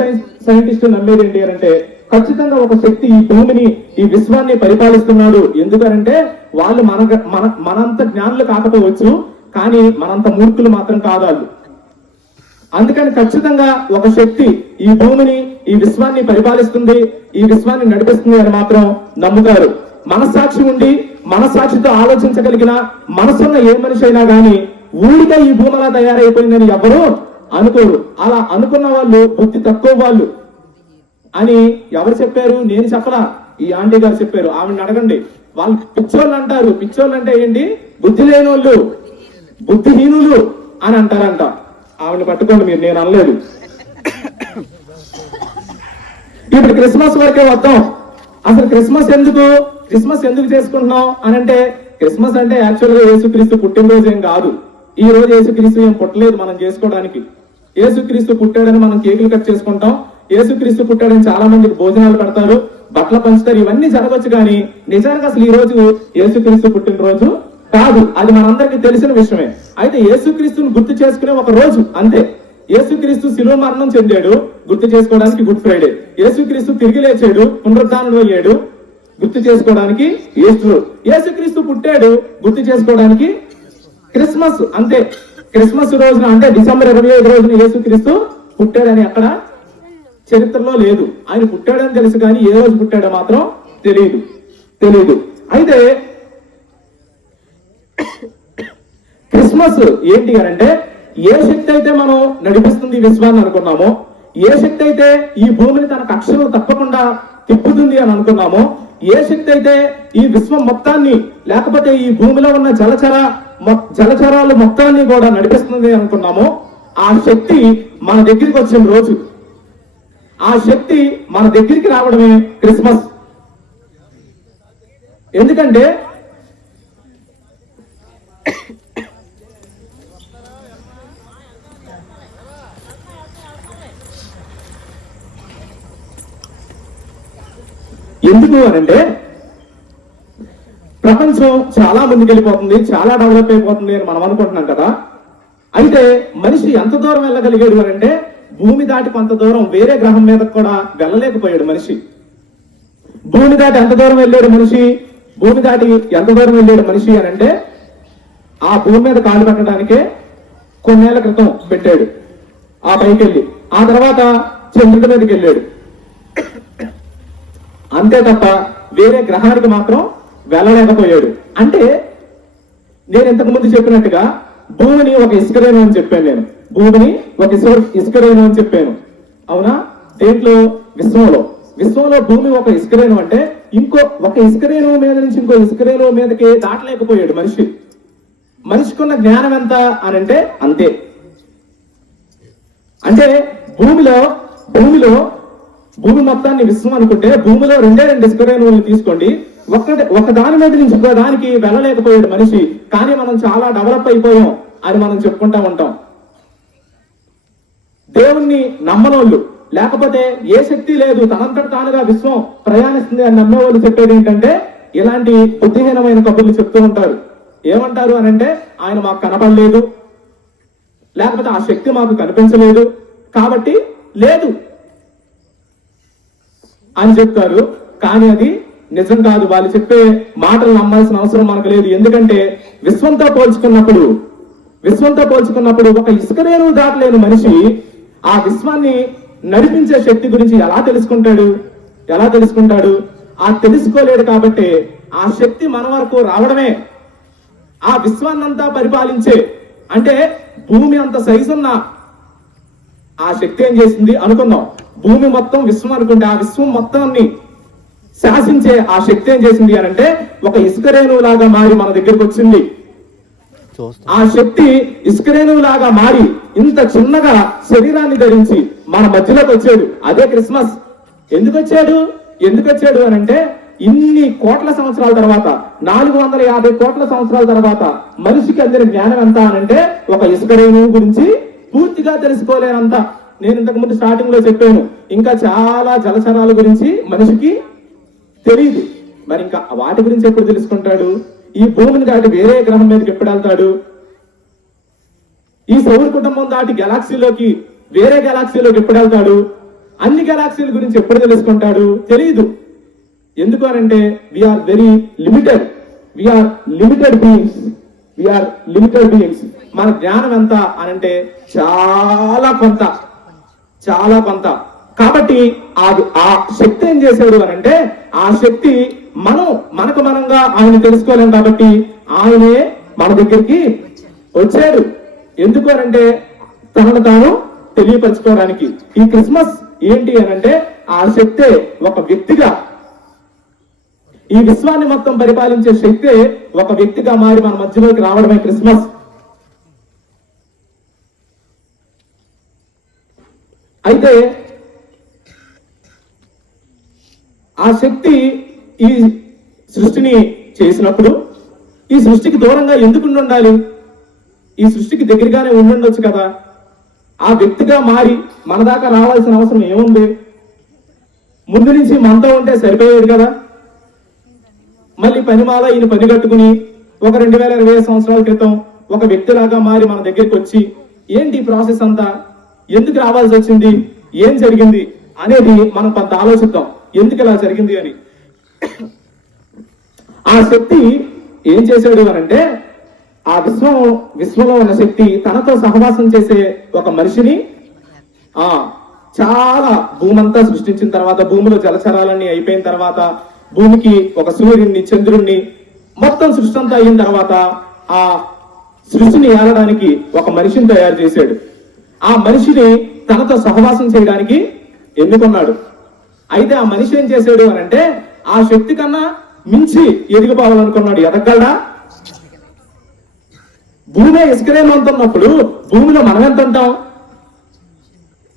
సైంటిస్టు నమ్మేది ఏంటి అని అంటే ఖచ్చితంగా ఒక శక్తి ఈ భూమిని, ఈ విశ్వాన్ని పరిపాలిస్తున్నాడు. ఎందుకనంటే వాళ్ళు మనంత జ్ఞానులు కాకపోవచ్చు, కానీ మనంత మూర్ఖులు మాత్రం కాదు వాళ్ళు. అందుకని ఖచ్చితంగా ఒక శక్తి ఈ భూమిని, ఈ విశ్వాన్ని పరిపాలిస్తుంది, ఈ విశ్వాన్ని నడిపిస్తుంది అని మాత్రం నమ్ముతారు. మనస్సాక్షి ఉండి మనస్సాక్షితో ఆలోచించగలిగిన మనసున్న ఏ మనిషి అయినా గాని ఊరిగా ఈ భూమి అలా తయారైపోయిందని ఎవరు అనుకోరు. అలా అనుకున్న వాళ్ళు బుద్ధి తక్కువ వాళ్ళు అని ఎవరు చెప్పారు? నేను చెప్పలా, ఈ ఆంటీ గారు చెప్పారు. ఆవిడని అడగండి. వాళ్ళు పిచ్చోళ్ళు అంటారు. పిచ్చోళ్ళు అంటే ఏంటి? బుద్ధి లేనోళ్ళు, బుద్ధిహీనులు అని అంటారంట. ఆవిడని పట్టుకోండి మీరు, నేను అనలేదు. ఇప్పుడు క్రిస్మస్ వరకే వద్దాం. అసలు క్రిస్మస్ ఎందుకు చేసుకుంటున్నాం అని అంటే, క్రిస్మస్ అంటే యాక్చువల్ గా యేసుక్రీస్తు పుట్టినరోజు ఏం కాదు. ఈ రోజు యేసుక్రీస్తు ఏం పుట్టలేదు మనం చేసుకోవడానికి. యేసుక్రీస్తు పుట్టాడని మనం కేకులు కట్ చేసుకుంటాం. యేసుక్రీస్తు పుట్టాడని చాలా మందికి భోజనాలు పెడతారు, బట్టలు పంచుతారు. ఇవన్నీ జరగవచ్చు, కానీ నిజానికి అసలు ఈ రోజు యేసుక్రీస్తు పుట్టినరోజు కాదు. అది మనందరికీ తెలిసిన విషయమే. అయితే యేసుక్రీస్తుని గుర్తు చేసుకునే ఒక రోజు అంతే. యేసుక్రీస్తు శిలువ మరణం చెందాడు, గుర్తు చేసుకోవడానికి గుడ్ ఫ్రైడే. యేసుక్రీస్తు తిరిగి లేచాడు, పునరుద్ధానం అయ్యాడు, గుర్తు చేసుకోవడానికి ఈస్టర్. యేసుక్రీస్తు పుట్టాడు, గుర్తు చేసుకోవడానికి క్రిస్మస్ అంతే. క్రిస్మస్ రోజున అంటే డిసెంబర్ 25 రోజున యేసుక్రీస్తు పుట్టాడని ఎక్కడ చరిత్రలో లేదు. ఆయన పుట్టాడని తెలుసు, కానీ ఏ రోజు పుట్టాడో మాత్రం తెలియదు. అయితే క్రిస్మస్ ఏంటి అని అంటే, ఏ శక్తి అయితే మనం నడిపిస్తుంది విశ్వాన్ని అనుకున్నామో, ఏ శక్తి అయితే ఈ భూమిని తన కక్షలు తప్పకుండా తిప్పుతుంది అని అనుకున్నామో, ఏ శక్తి అయితే ఈ విశ్వం మొత్తాన్ని, లేకపోతే ఈ భూమిలో ఉన్న జలచరాలు మొత్తాన్ని కూడా నడిపిస్తుంది అనుకున్నామో, ఆ శక్తి మన దగ్గరికి వచ్చిన రోజు, ఆ శక్తి మన దగ్గరికి రావడమే క్రిస్మస్. ఎందుకంటే ఎందుకు అనంటే ప్రపంచం చాలా ముందుకెళ్ళిపోతుంది, చాలా డెవలప్ అయిపోతుంది అని మనం అనుకుంటున్నాం కదా. అయితే మనిషి ఎంత దూరం వెళ్ళగలిగాడు అనంటే, భూమి దాటి కొంత దూరం వేరే గ్రహం మీద కూడా వెళ్ళలేకపోయాడు మనిషి. భూమి దాటి ఎంత దూరం వెళ్ళాడు మనిషి అనంటే, ఆ భూమి మీద కాలు పెట్టడానికే కొన్నేళ్ల క్రితం పెట్టాడు. ఆ పైకి వెళ్ళి ఆ తర్వాత చంద్రుడి మీదకి వెళ్ళాడు. అంతే తప్ప వేరే గ్రహానికి మాత్రం వెళ్ళలేకపోయాడు. అంటే నేను ఇంతకు ముందు చెప్పినట్టుగా భూమిని ఒక ఇసుకరేణు అని చెప్పాను. నేను భూమిని ఒక ఇసుకరేణు అని చెప్పాను, అవునా? దేంట్లో? విశ్వంలో భూమి ఒక ఇసుకరేణు అంటే ఒక ఇసుకరేణువు మీద నుంచి ఇంకో ఇసుకరేణువు మీదకి దాటలేకపోయాడు మనిషికున్న జ్ఞానం ఎంత అని అంటే అంతే. అంటే భూమి మొత్తాన్ని విశ్వం అనుకుంటే భూమిలో రెండే ఇసుకరేణువులను తీసుకోండి, ఒక దాని మీద నుంచి ఇంకో దానికి వెళ్ళలేకపోయాడు మనిషి. కానీ మనం చాలా డెవలప్ అయిపోయాం అని మనం చెప్పుకుంటా ఉంటాం. దేవుణ్ణి నమ్మనోళ్ళు, లేకపోతే ఏ శక్తి లేదు, తనంతట తానుగా విశ్వం ప్రయాణిస్తుంది అని నమ్మేవాళ్ళు చెప్పేది ఏంటంటే ఇలాంటి బుద్ధిహీనమైన కబుర్లు చెప్తూ ఉంటారు. ఏమంటారు అని అంటే ఆయన మాకు కనపడలేదు, లేకపోతే ఆ శక్తి మాకు కనిపించలేదు కాబట్టి లేదు అని చెప్తారు. కానీ అది నిజం కాదు. వాళ్ళు చెప్పే మాటలు నమ్మాల్సిన అవసరం మనకు లేదు. ఎందుకంటే విశ్వంతో పోల్చుకున్నప్పుడు ఒక ఇసుకరేణువు దాటలేని మనిషి ఆ విశ్వాన్ని నడిపించే శక్తి గురించి ఎలా తెలుసుకుంటాడు? ఆ తెలుసుకోలేడు. కాబట్టి ఆ శక్తి మన వరకు రావడమే, ఆ విశ్వాన్నంతా పరిపాలించే, అంటే భూమి అంత సైజు ఉన్న ఆ శక్తి ఏం చేసింది అనుకుందాం. భూమి మొత్తం విశ్వం అనుకుంటే ఆ విశ్వం మొత్తాన్ని శాసించే ఆ శక్తి ఏం చేసింది అని అంటే ఒక ఇసుకరేణువు లాగా మారి మన దగ్గరకు వచ్చింది. ఆ శక్తి ఇసుకరేణువు లాగా మారి ఇంత చిన్నగా శరీరాన్ని ధరించి మన మధ్యలోకి వచ్చాడు. అదే క్రిస్మస్. ఎందుకు వచ్చాడు అని అంటే ఇన్ని కోట్ల సంవత్సరాల తర్వాత, 450 కోట్ల సంవత్సరాల తర్వాత మనిషికి అందిన జ్ఞానం ఎంత అనంటే ఒక ఇసుకరేణువు గురించి పూర్తిగా తెలుసుకోలేనంత. నేను ఇంతకు ముందు స్టార్టింగ్ లో చెప్పాను, ఇంకా చాలా జలచరాల గురించి మనిషికి తెలియదు. మరి ఇంకా వాటి గురించి ఎప్పుడు తెలుసుకుంటాడు? ఈ భూమిని దాటి వేరే గ్రహం మీదకి ఎప్పుడు వెళ్తాడు? ఈ సౌర కుటుంబం దాటి గెలాక్సీలోకి వేరే గెలాక్సీలోకి ఎప్పుడు వెళ్తాడు? అన్ని గెలాక్సీల గురించి ఎప్పుడు తెలుసుకుంటాడు? తెలియదు. ఎందుకు అనంటే వీఆర్ వెరీ లిమిటెడ్ బీయింగ్స్. మన జ్ఞానం ఎంత అనంటే చాలా కొంత. కాబట్టి ఆ శక్తి ఏం చేశాడు అనంటే ఆ శక్తి మనకు మనంగా ఆయన తెలుసుకోలేం. కాబట్టి ఆయనే మన దగ్గరికి వచ్చాడు. ఎందుకు అనంటే తనను తాను తెలియపరచుకోవడానికి. ఈ క్రిస్మస్ ఏంటి అనంటే ఆ శక్తే ఒక వ్యక్తిగా, ఈ విశ్వాన్ని మొత్తం పరిపాలించే శక్తే ఒక వ్యక్తిగా మారి మన మధ్యలోకి రావడమే క్రిస్మస్. అయితే ఆ శక్తి ఈ సృష్టిని చేసినప్పుడు ఈ సృష్టికి దూరంగా ఎందుకు ఉండాలి? ఈ సృష్టికి దగ్గరగానే ఉండొచ్చు కదా. ఆ వ్యక్తిగా మారి మన దాకా రావాల్సిన అవసరం ఏముంది? ముందు నుంచి మనతో ఉంటే సరిపోయేది కదా. మళ్ళీ పనిమాల ఈయన పని కట్టుకుని ఒక 2020 సంవత్సరాల క్రితం ఒక వ్యక్తిలాగా మారి మన దగ్గరికి వచ్చి ఏంటి ప్రాసెస్ అంతా, ఎందుకు రావాల్సి వచ్చింది, ఏం జరిగింది అనేది మనం కొంత ఆలోచిద్దాం. ఎందుకు ఇలా జరిగింది అని. ఆ శక్తి ఏం చేశాడు అనంటే ఆ విశ్వంలో ఉన్న శక్తి తనతో సహవాసం చేసే ఒక మనిషిని చాలా భూమంతా సృష్టించిన తర్వాత, భూమిలో జలచరాలన్నీ అయిపోయిన తర్వాత, భూమికి ఒక సూర్యుడిని చంద్రుణ్ణి మొత్తం సృష్టి అంతా అయిన తర్వాత ఆ సృష్టిని ఏలడానికి ఒక మనిషిని తయారు చేశాడు. ఆ మనిషిని తనతో సహవాసం చేయడానికి ఎన్నుకున్నాడు. అయితే ఆ మనిషి ఏం చేశాడు అనంటే ఆ శక్తి కన్నా మించి ఎదిగిపోవాలనుకున్నాడు. ఎదగలడా? భూమి ఇసుకరేణు అంటున్నప్పుడు భూమిలో మనం ఎంత ఉంటాం?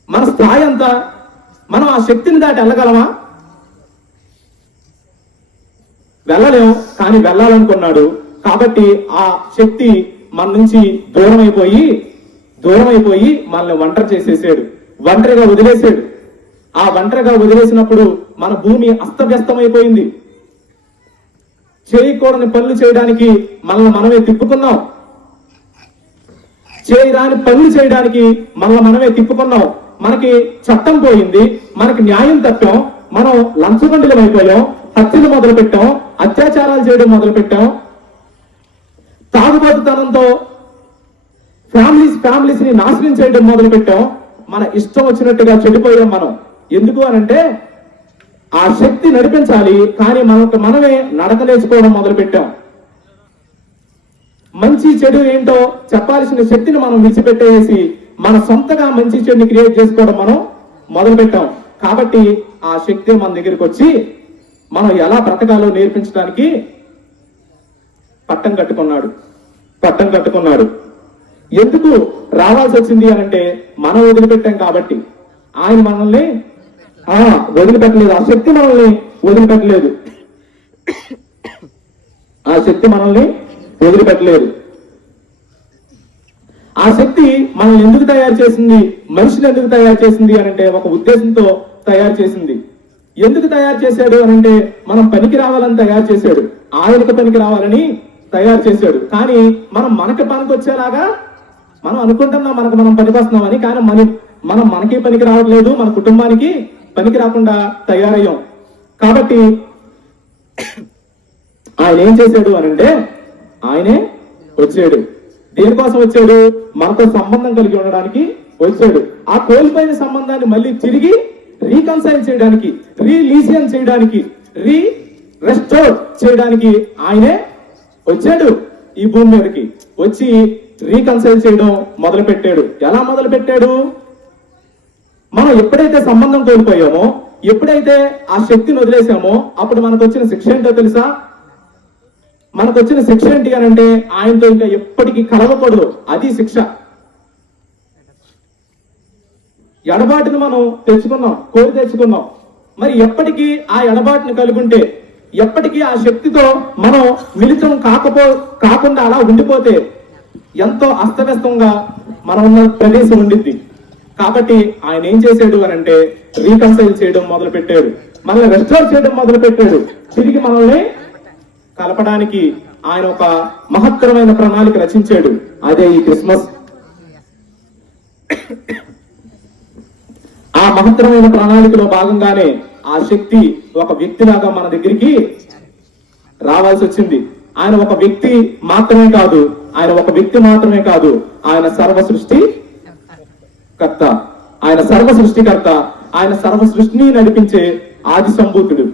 మన స్థాయి ఎంత? మనం ఆ శక్తిని దాటి వెళ్ళగలమా? వెళ్ళలేము. కానీ వెళ్ళాలనుకున్నాడు. కాబట్టి ఆ శక్తి మన నుంచి దూరం అయిపోయి మనల్ని ఒంటరిగా వదిలేసాడు. ఆ ఒంటరిగా వదిలేసినప్పుడు మన భూమి అస్తవ్యస్తమైపోయింది. చేయకూడని పనులు చేయడానికి మనమే తిప్పుకున్నాం. చేయరాని పనులు చేయడానికి మనమే తిప్పుకున్నాం. మనకి చట్టం పోయింది, మనకి న్యాయం తప్పాం, మనం లంచగొండలం అయిపోయాం, హత్యలు మొదలు పెట్టాం, అత్యాచారాలు చేయడం మొదలు పెట్టాం, తాగుబోతుతనంతో ఫ్యామిలీస్ ని నాశనం చేయడం మొదలు పెట్టాం. మన ఇష్టం వచ్చినట్టుగా చెడిపోయాం మనం. ఎందుకు అనంటే ఆ శక్తి నడిపించాలి, కానీ మనమే నడక నేర్చుకోవడం మొదలు పెట్టాం. మంచి చెడు ఏంటో చెప్పాల్సిన శక్తిని మనం విడిచిపెట్టేసి మన సొంతగా మంచి చెడుని క్రియేట్ చేసుకోవడం మనం మొదలు పెట్టాం. కాబట్టి ఆ శక్తి మన దగ్గరికి వచ్చి మనం ఎలా బ్రతకాలో నేర్పించడానికి పట్టం కట్టుకున్నాడు. ఎందుకు రావాల్సి వచ్చింది అని అంటే మనం వదిలిపెట్టాం కాబట్టి. ఆయన మనల్ని వదిలిపెట్టలేదు. ఆ శక్తి మనల్ని వదిలిపెట్టలేదు. ఆ శక్తి మనల్ని ఎందుకు తయారు చేసింది, మనిషిని ఎందుకు తయారు చేసింది అని అంటే ఒక ఉద్దేశంతో తయారు చేసింది. ఎందుకు తయారు చేశాడు అని అంటే మనం పనికి రావాలని తయారు చేశాడు, ఆయనకు పనికి రావాలని తయారు చేశాడు. కానీ మనకి పనికి వచ్చేలాగా మనం అనుకుంటున్నాం మనం పనికి వస్తున్నామని, కానీ మనకి పనికి రావట్లేదు, మన కుటుంబానికి పనికి రాకుండా తయారయ్యాం. కాబట్టి ఆయన ఏం చేశాడు అని అంటే ఆయనే వచ్చాడు. దేనికోసం వచ్చాడు? మనతో సంబంధం కలిగి ఉండడానికి వచ్చాడు. ఆ కోల్పోయిన సంబంధాన్ని మళ్ళీ తిరిగి రీకన్సైల్ చేయడానికి, రీలీజియన్ చేయడానికి, రెస్టోర్ చేయడానికి ఆయనే వచ్చాడు. ఈ భూమి మీదకి వచ్చి రీకన్సైల్ చేయడం మొదలు పెట్టాడు. ఎలా మొదలు పెట్టాడు? మనం ఎప్పుడైతే సంబంధం కోల్పోయామో, ఎప్పుడైతే ఆ శక్తిని వదిలేసామో, అప్పుడు మనకు వచ్చిన శిక్ష ఏంటో తెలుసా? మనకు వచ్చిన శిక్ష ఏంటి అని అంటే ఆయనతో ఇంకా ఎప్పటికీ కలవకూడదు. అది శిక్ష. ఎడబాటును మనం కోరి తెచ్చుకున్నాం. మరి ఎప్పటికీ ఆ ఎడబాటును కలుగుంటే, ఎప్పటికీ ఆ శక్తితో మనం మిళితం కాకుండా అలా ఉండిపోతే ఎంతో అస్తవ్యస్తంగా మనం ఉన్న ప్రదేశం ఉండిద్ది. కాబట్టి ఆయన ఏం చేశాడు అని అంటే రీకన్సైల్ చేయడం మొదలు పెట్టాడు, మనల్ని రెస్టోర్ చేయడం మొదలు పెట్టాడు. తిరిగి మనల్ని కలపడానికి ఆయన ఒక మహత్తరమైన ప్రణాళిక రచించాడు. అదే ఈ క్రిస్మస్. ఆ మహత్తరమైన ప్రణాళికలో భాగంగానే ఆ శక్తి ఒక వ్యక్తిలాగా మన దగ్గరికి రావాల్సి వచ్చింది. ఆయన ఒక వ్యక్తి మాత్రమే కాదు, ఆయన సర్వ సృష్టికర్త, ఆయన సర్వ సృష్టిని నడిపించే ఆది సంభూతుడు,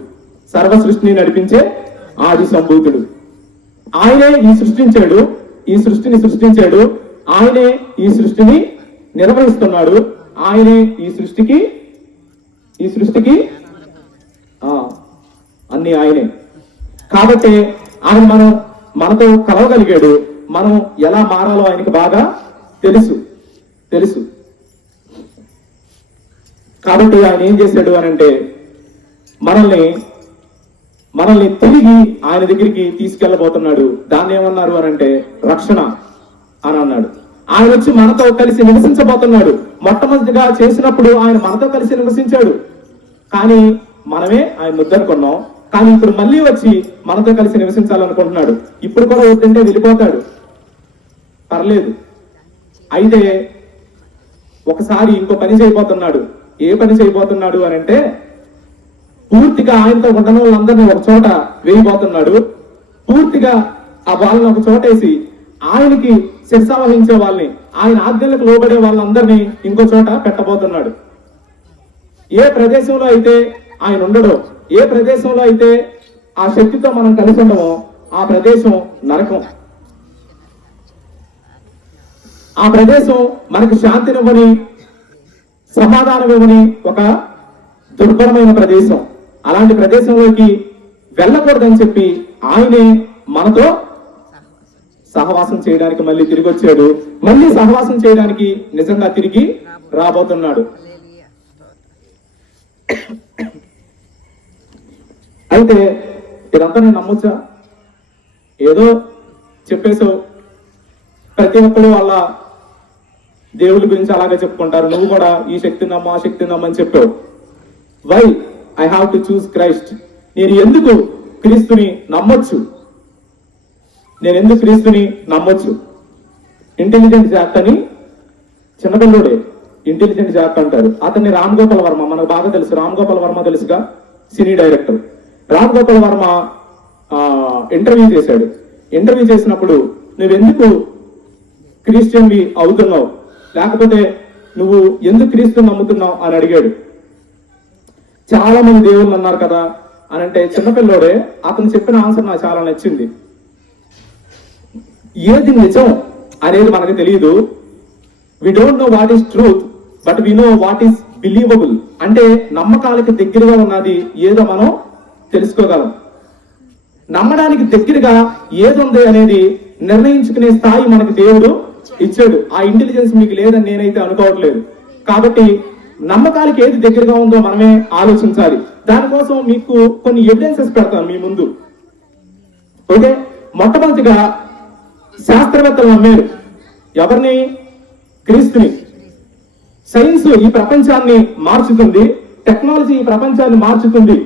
ఆయనే ఈ సృష్టిని సృష్టించాడు, ఆయనే ఈ సృష్టిని నిర్వహిస్తున్నాడు, ఆయనే ఈ సృష్టికి అన్ని ఆయనే. కాబట్టి ఆయన మనతో కలవగలిగాడు. మనం ఎలా మారాలో ఆయనకు బాగా తెలుసు. కాబట్టి ఆయన ఏం చేశాడు అని అంటే మనల్ని తిరిగి ఆయన దగ్గరికి తీసుకెళ్లబోతున్నాడు. దాన్ని ఏమన్నారు అని అంటే రక్షణ అని అన్నాడు. ఆయన వచ్చి మనతో కలిసి నివసించబోతున్నాడు. మొట్టమొదటిగా చేసినప్పుడు ఆయన మనతో కలిసి నివసించాడు, కానీ మనమే ఆయన వద్దనుకున్నాం. కానీ ఇప్పుడు మళ్ళీ వచ్చి మనతో కలిసి నివసించాలనుకుంటున్నాడు. ఇప్పుడు కూడా వద్దంటే వెళ్ళిపోతాడు, పర్లేదు. అయితే ఒకసారి ఇంకో పని చేయబోతున్నాడు. ఏ పని చేయబోతున్నాడు అని అంటే పూర్తిగా ఆయనతో ఉండని వాళ్ళందరినీ ఒక చోట వేయబోతున్నాడు. పూర్తిగా ఆ వాళ్ళని ఒక చోటేసి ఆయనకి శిరస వహించే వాళ్ళని, ఆయన ఆజ్ఞలకు లోబడే వాళ్ళందరినీ ఇంకో చోట పెట్టబోతున్నాడు. ఏ ప్రదేశంలో అయితే ఆయన ఉండడో, ఏ ప్రదేశంలో అయితే ఆ శక్తితో మనం కలిసి ఉండమో ఆ ప్రదేశం నరకం. ఆ ప్రదేశం మనకు శాంతినివ్వని, సమాధానం ఇవ్వని ఒక దుర్భరమైన ప్రదేశం. అలాంటి ప్రదేశంలోకి వెళ్ళకూడదని చెప్పి ఆయనే మనతో సహవాసం చేయడానికి మళ్ళీ తిరిగి వచ్చాడు. మళ్ళీ సహవాసం చేయడానికి నిజంగా తిరిగి రాబోతున్నాడు. అయితే ఇదంతా నేను నమ్మొచ్చా? ఏదో చెప్పేసో ప్రతి ఒక్కరు వాళ్ళ దేవుడి గురించి అలాగే చెప్పుకుంటారు. నువ్వు కూడా ఈ శక్తిని నమ్ము, ఆ శక్తిని నమ్మని చెప్పావు. Why I have to choose Christ? నేను ఎందుకు క్రీస్తుని నమ్మొచ్చు? ఇంటెలిజెంట్ జాక్ అని చిన్నపిల్లుడే ఇంటెలిజెంట్ జాక్ అంటారు. అతన్ని రామ్ గోపాల్ వర్మ, మనకు బాగా తెలుసు. రామ్ గోపాల్ వర్మ తెలుసుగా, సినీ డైరెక్టర్. రామ్ గోపాల్ వర్మ ఇంటర్వ్యూ చేశాడు. ఇంటర్వ్యూ చేసినప్పుడు నువ్వెందుకు క్రిస్టియన్వి అవుతున్నావు, లేకపోతే నువ్వు ఎందుకు క్రీస్తుని నమ్ముతున్నావు అని అడిగాడు. చాలా మంది దేవుళ్ళు అన్నారు కదా అని అంటే చిన్నపిల్లోడే అతను చెప్పిన ఆన్సర్ నాకు చాలా నచ్చింది. ఏది నిజం అనేది మనకు తెలియదు. We don't know what is truth but we know what is believable. అంటే నమ్మకాలకి దగ్గరగా ఉన్నది ఏదో మనం తెలుసుకోగలం. నమ్మడానికి దగ్గరగా ఏది ఉంది అనేది నిర్ణయించుకునే స్థాయి మనకి దేవుడు ఇచ్చాడు. ఆ ఇంటెలిజెన్స్ మీకు లేదని నేనైతే అనుకోవట్లేదు. కాబట్టి నమ్మకాలకి ఏది దగ్గరగా ఉందో మనమే ఆలోచించాలి. దానికోసం మీకు కొన్ని ఎవిడెన్సెస్ పెడతాను మీ ముందు. ఓకే, మొట్టమొదటిగా శాస్త్రవేత్తలు నమ్మారు ఎవరిని? క్రీస్తుని. సైన్స్ ఈ ప్రపంచాన్ని మార్చుతుంది, టెక్నాలజీ ఈ ప్రపంచాన్ని మార్చుతుంది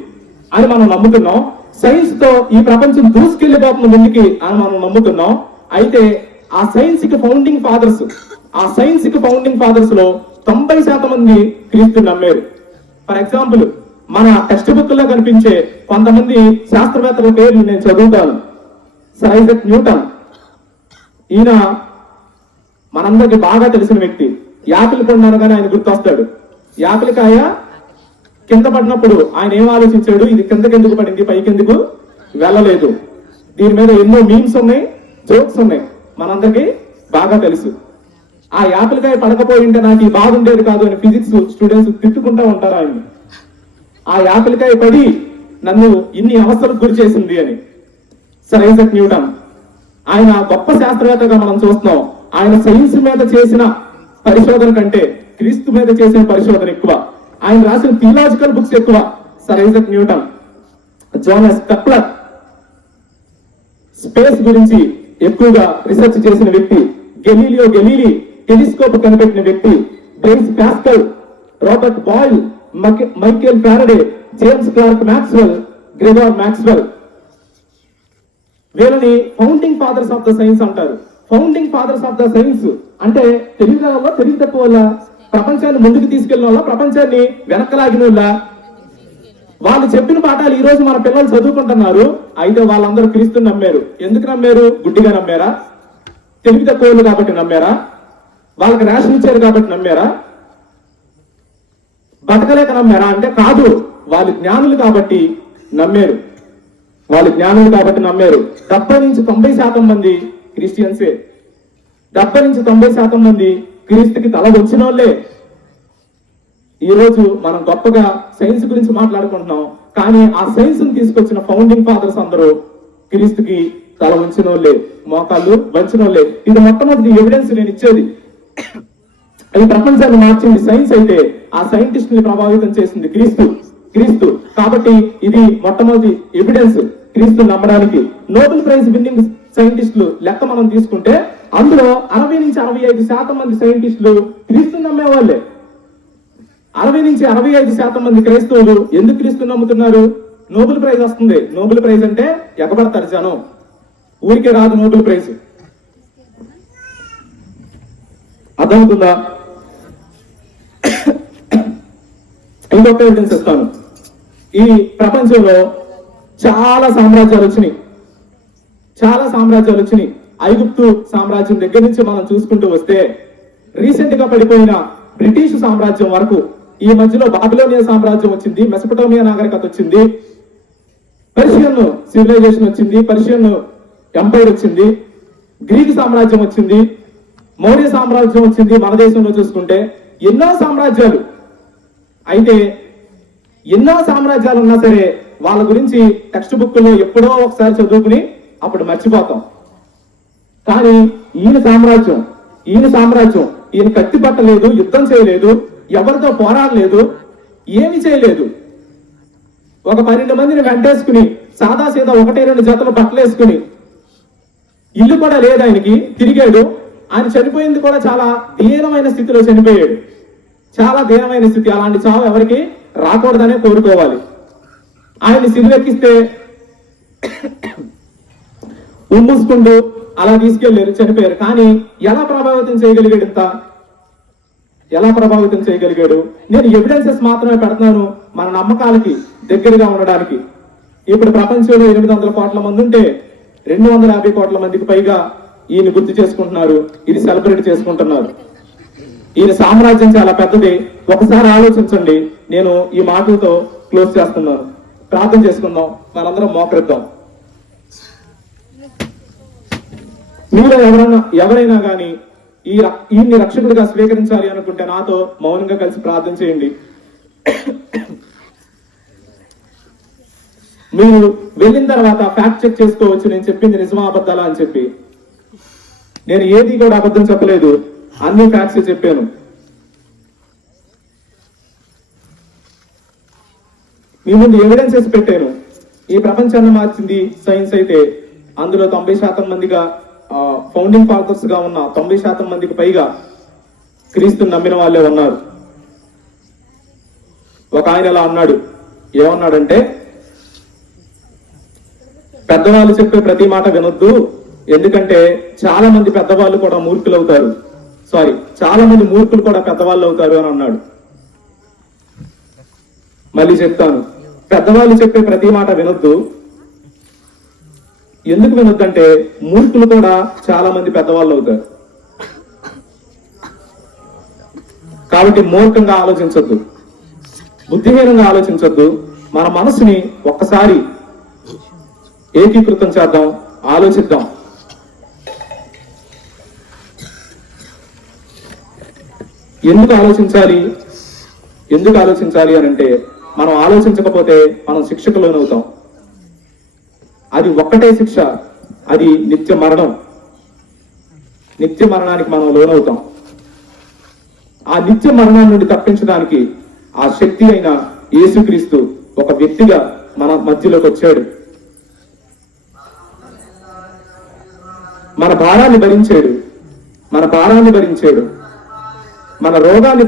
అని మనం నమ్ముతున్నాం. సైన్స్ తో ఈ ప్రపంచం దూసుకెళ్లిపోతున్న ముందుకి అని మనం నమ్ముతున్నాం. అయితే ఆ సైన్స్ కి ఫౌండింగ్ ఫాదర్స్ లో 90% మంది క్రీస్తుని నమ్మారు. ఫర్ ఎగ్జాంపుల్ మన టెక్స్ట్ బుక్ లో కనిపించే కొంతమంది శాస్త్రవేత్తల పేర్లు నేను చదువుతాను. సర్ ఐజాక్ న్యూటన్, ఈయన మనందరికి బాగా తెలిసిన వ్యక్తి. యాపిల్ పండు అనగానే ఆయన గుర్తొస్తాడు. యాపిల్ కాయ కింద పడినప్పుడు ఆయన ఏం ఆలోచించాడు? ఇది కిందకెందుకు పడింది, పైకెందుకు వెళ్ళలేదు? దీని మీద ఎన్నో మీమ్స్ ఉన్నాయి, జోక్స్ ఉన్నాయి, మనందరికి బాగా తెలుసు. ఆ యాపిల్ కాయ పడకపోయి ఉంటే నాకు ఈ బాగుండేది కాదు అని ఫిజిక్స్ స్టూడెంట్స్ తిట్టుకుంటూ ఉంటారు ఆయన. ఆ యాపిల్ కాయ పడి నన్ను ఇన్ని అవస్థలకు గురి చేసింది అని. సర్ ఐజాక్ న్యూటన్, ఆయన గొప్ప శాస్త్రవేత్తగా మనం చూస్తున్నాం. ఆయన సైన్స్ మీద చేసిన పరిశోధన కంటే క్రీస్తు మీద చేసిన పరిశోధన ఎక్కువ. ఆయన రాసిన థియలాజికల్ బుక్స్ ఎక్కువ. Sir Isaac Newton. Jonas Kepler space గురించి ఎక్కువగా రీసెర్చ్ చేసిన వ్యక్తి. గెలీలియో గెలీలీ టెలిస్కోప్ కనిపెట్టిన వ్యక్తి. Blaise Pascal, Robert Boyle, Michael Faraday, James Clerk Maxwell, Gregor Maxwell. వీళ్ళని founding fathers of the science అంటారు. Founding fathers of the science అంటే తెలివి వల్ల, తెలివి తక్కువ వల్ల, ప్రపంచాన్ని ముందుకు తీసుకెళ్లిన వల్ల, ప్రపంచాన్ని వెనక్కలాగిన వల్ల. వాళ్ళు చెప్పిన పాఠాలు ఈ రోజు మన పిల్లలు చదువుకుంటున్నారు. అయితే వాళ్ళందరూ క్రీస్తుని నమ్మారు. ఎందుకు నమ్మారు? గుడ్డిగా నమ్మారా? తెలివి తక్కువ కాబట్టి నమ్మారా? వాళ్ళకి రేషన్ ఇచ్చారు కాబట్టి నమ్మారా? బతకలేక నమ్మారా అంటే కాదు, వాళ్ళు జ్ఞానులు కాబట్టి నమ్మారు. 70 నుంచి 90% మంది క్రిస్టియన్సే. 70 నుంచి 90% మంది క్రీస్తుకి తల వచ్చిన వాళ్ళే. ఈ రోజు మనం గొప్పగా సైన్స్ గురించి మాట్లాడుకుంటున్నాం, కానీ ఆ సైన్స్ ని తీసుకొచ్చిన ఫౌండింగ్ ఫాదర్స్ అందరూ క్రీస్తుకి తల ఉంచిన వాళ్ళే, మోకాళ్ళు వంచిన వాళ్ళే. ఇది మొట్టమొదటి ఎవిడెన్స్ నేను ఇచ్చేది. అది ప్రపంచాన్ని మార్చింది సైన్స్ అయితే ఆ సైంటిస్ట్ ని ప్రభావితం చేసింది క్రీస్తు. కాబట్టి ఇది మొట్టమొదటి ఎవిడెన్స్ క్రీస్తు నమ్మడానికి. నోబెల్ ప్రైజ్ విన్నింగ్ సైంటిస్టులు లెక్క మనం తీసుకుంటే అందులో 60 నుంచి 65% మంది సైంటిస్టులు క్రీస్తుని నమ్మేవాళ్ళే. 60 నుంచి 65% మంది క్రైస్తవులు ఎందుకు క్రీస్తుని నమ్ముతున్నారు? నోబెల్ ప్రైజ్ వస్తుంది. నోబెల్ ప్రైజ్ అంటే ఎగబడతారు జనం, ఊరికే రాదు నోబెల్ ప్రైజ్. అర్థమవుతుందా? ఇంకొక ఎవిడెన్స్ ఇస్తాను. ఈ ప్రపంచంలో చాలా సామ్రాజ్యాలు వచ్చినాయి. ఐగుప్తు సామ్రాజ్యం దగ్గర నుంచి మనం చూసుకుంటూ వస్తే రీసెంట్ గా పడిపోయిన బ్రిటిష్ సామ్రాజ్యం వరకు, ఈ మధ్యలో బాబిలోనియా సామ్రాజ్యం వచ్చింది, మెసపటోమియా నాగరికత వచ్చింది, పర్షియన్ సివిలైజేషన్ వచ్చింది, పర్షియన్ ఎంపైర్ వచ్చింది, గ్రీక్ సామ్రాజ్యం వచ్చింది, మౌర్య సామ్రాజ్యం వచ్చింది. మన దేశంలో చూసుకుంటే ఎన్నో సామ్రాజ్యాలు. అయితే ఎన్నో సామ్రాజ్యాలు ఉన్నా సరే వాళ్ళ గురించి టెక్స్ట్ బుక్ లో ఎప్పుడో ఒకసారి చదువుకుని అప్పుడు మర్చిపోతాం. కానీ ఈయన సామ్రాజ్యం ఈయన కత్తి పట్టలేదు, యుద్ధం చేయలేదు, ఎవరితో పోరాడలేదు, ఏమి చేయలేదు. ఒక 12 మందిని వెంటేసుకుని సాదాసీదా 1-2 జతలు బట్టలేసుకుని, ఇల్లు కూడా లేదు ఆయనకి, తిరిగాడు. ఆయన చనిపోయింది కూడా చాలా దీనమైన స్థితిలో చనిపోయాడు. చాలా దీనమైన స్థితి. అలాంటి చావు ఎవరికి రాకూడదనే కోరుకోవాలి. ఆయన్ని సిలువెక్కిస్తే ఉమ్మూసుకుంటూ అలా తీసుకెళ్లారు, చనిపోయారు. కానీ ఎలా ప్రభావితం చేయగలిగాడు? నేను ఎవిడెన్సెస్ మాత్రమే పెడుతున్నాను మన నమ్మకాలకి దగ్గరగా ఉండడానికి. ఇప్పుడు ప్రపంచంలో 800 కోట్ల మంది ఉంటే 250 కోట్ల మందికి పైగా ఈయన గుర్తు చేసుకుంటున్నారు, ఇది సెలబ్రేట్ చేసుకుంటున్నారు. ఈయన సామ్రాజ్యం చాలా పెద్దది. ఒకసారి ఆలోచించండి. నేను ఈ మాటలతో క్లోజ్ చేస్తున్నాను. ప్రార్థన చేసుకుందాం, మనందరం మోకరిద్దాం. మీలో ఎవరైనా కానీ ఈయన్ని రక్షకుడిగా స్వీకరించాలి అనుకుంటే నాతో మౌనంగా కలిసి ప్రార్థన చేయండి. మీరు వెళ్ళిన తర్వాత ఫ్యాక్ట్ చెక్ చేసుకోవచ్చు, నేను చెప్పింది నిజమా అబద్ధాలా అని చెప్పి. నేను ఏది కూడా అబద్ధం చెప్పలేదు, అన్ని ఫ్యాక్ట్స్ చెప్పాను. మీ ముందు ఎవిడెన్సెస్ పెట్టాను. ఈ ప్రపంచాన్ని మార్చింది సైన్స్ అయితే అందులో 90% మందిగా ఫౌండింగ్ ఫాదర్స్ గా ఉన్న 90% మందికి పైగా క్రీస్తుని నమ్మిన వాళ్ళే ఉన్నారు. ఒక ఆయన ఇలా అన్నాడు, ఏమన్నాడంటే, పెద్దవాళ్ళు చెప్పే ప్రతి మాట వినొద్దు, ఎందుకంటే చాలా మంది పెద్దవాళ్ళు కూడా మూర్ఖులు అవుతారు, చాలా మంది మూర్ఖులు కూడా పెద్దవాళ్ళు అవుతారు అని అన్నాడు. మళ్ళీ చెప్తాను, పెద్దవాళ్ళు చెప్పే ప్రతి మాట వినొద్దు. ఎందుకు వినొద్దంటే మూర్ఖులు కూడా చాలా మంది పెద్దవాళ్ళు అవుతారు. కాబట్టి మూర్ఖంగా ఆలోచించొద్దు, బుద్ధిహీనంగా ఆలోచించొద్దు. మన మనసుని ఒక్కసారి ఏకీకృతం చేద్దాం, ఆలోచిద్దాం. ఎందుకు ఆలోచించాలి అని అంటే, మనం ఆలోచించకపోతే మనం శిక్షకు లోనవుతాం. అది ఒక్కటే శిక్ష, అది నిత్య మరణం. నిత్య మరణానికి మనం లోనవుతాం. ఆ నిత్య మరణం నుండి తప్పించడానికి ఆ శక్తి అయిన యేసుక్రీస్తు ఒక వ్యక్తిగా మన మధ్యలోకి వచ్చాడు. మన భారాన్ని భరించాడు, మన రోగాన్ని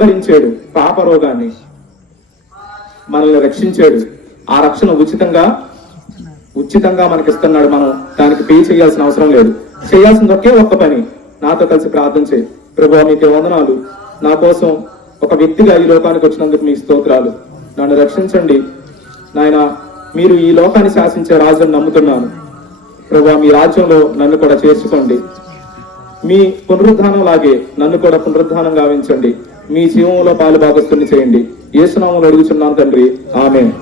భరించాడు, పాప రోగాన్ని మనల్ని రక్షించాడు. ఆ రక్షణ ఉచితంగా మనకిస్తున్నాడు. మనం దానికి పే చేయాల్సిన అవసరం లేదు. చేయాల్సింది ఒకే ఒక్క పని, నాతో కలిసి ప్రార్థన చేయి. ప్రభువా, మీకే వందనాలు, నా కోసం ఒక వ్యక్తిగా ఈ లోకానికి వచ్చినందుకు మీ స్తోత్రాలు. నన్ను రక్షించండి నాయన. మీరు ఈ లోకాన్ని శాసించే రాజుని నమ్ముతున్నాను ప్రభువా. మీ రాజ్యంలో నన్ను కూడా చేర్చుకోండి. మీ పునరుద్ధానం లాగే నన్ను కూడా పునరుద్ధానం గావించండి. మీ జీవంలో పాలు భాగస్తుని చేయండి. యేసు నామములో అడుగుచున్నాను తండ్రి, ఆమేన్.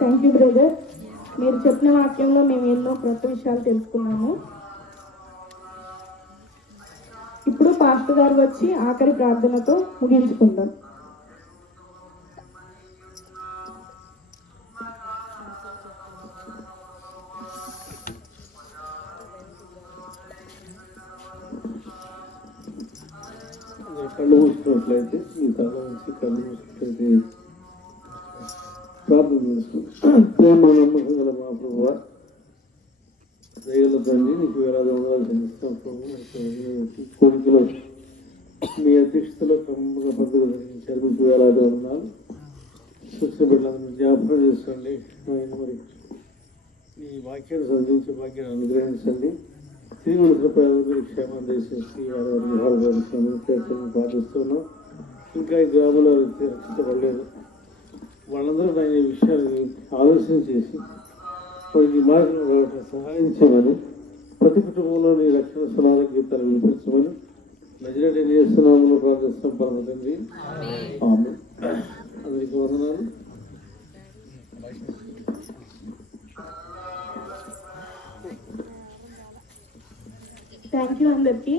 Thank you brother. మీరు చెప్పిన వాక్యంలో మేము ఎన్నో కొత్త విషయాలు తెలుసుకున్నాము. ఇప్పుడు పాస్టర్ గారు వచ్చి ఆఖరి ప్రార్థనతో ముగించుకుందాం. కళ్ళు మూసుకున్నట్లయితే ఈ తల నుంచి కళ్ళు మూసుకున్నట్లయితే ప్రార్థన చేసుకుంటాం. ప్రేమ నమ్మకం గల మా ప్రభువా, దయగల తండ్రి, నీకు వేలాది వందలు చెల్లిస్తాం ప్రభు. కోరికలో మీ అధ్యక్షతలో క్రమంగా పద్ధతి జరిగించారు. మీకు వేలాది వందనాలు. సృష్టి బిడ్డలందరూ జ్ఞాపకం చేసుకోండి. మరి ఈ వాక్యాన్ని చదివించే వాక్యాన్ని అనుగ్రహించండి. తిరిగి రూపాయలు క్షేమం చేసేసి క్షేమం పాటిస్తున్నాం. ఇంకా ఈ గ్రామంలో రక్షించబడలేదు. వాళ్ళందరూ ఆయన ఈ విషయాన్ని ఆలోచన చేసి వారికి మార్గం రావడం సహాయం చేయమని, ప్రతి కుటుంబంలో నీ రక్షణ సునాద గీతాలు వినిపించమని నజరేయుడైన యేసు నామములో ప్రార్థిస్తాం పరమ తండ్రి, ఆమేన్. అందరికీ వందనాలు. థ్యాంక్ యూ అందరికీ.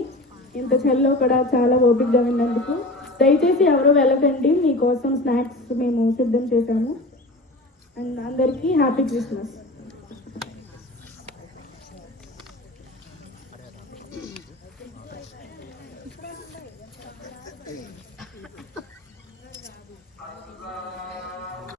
ఇంత చెల్లో కూడా చాలా ఓపికగా విన్నందుకు. దయచేసి ఎవరో వెళ్ళకండి, మీకోసం స్నాక్స్ మేము సిద్ధం చేశాము. అండ్ అందరికీ హ్యాపీ క్రిస్మస్.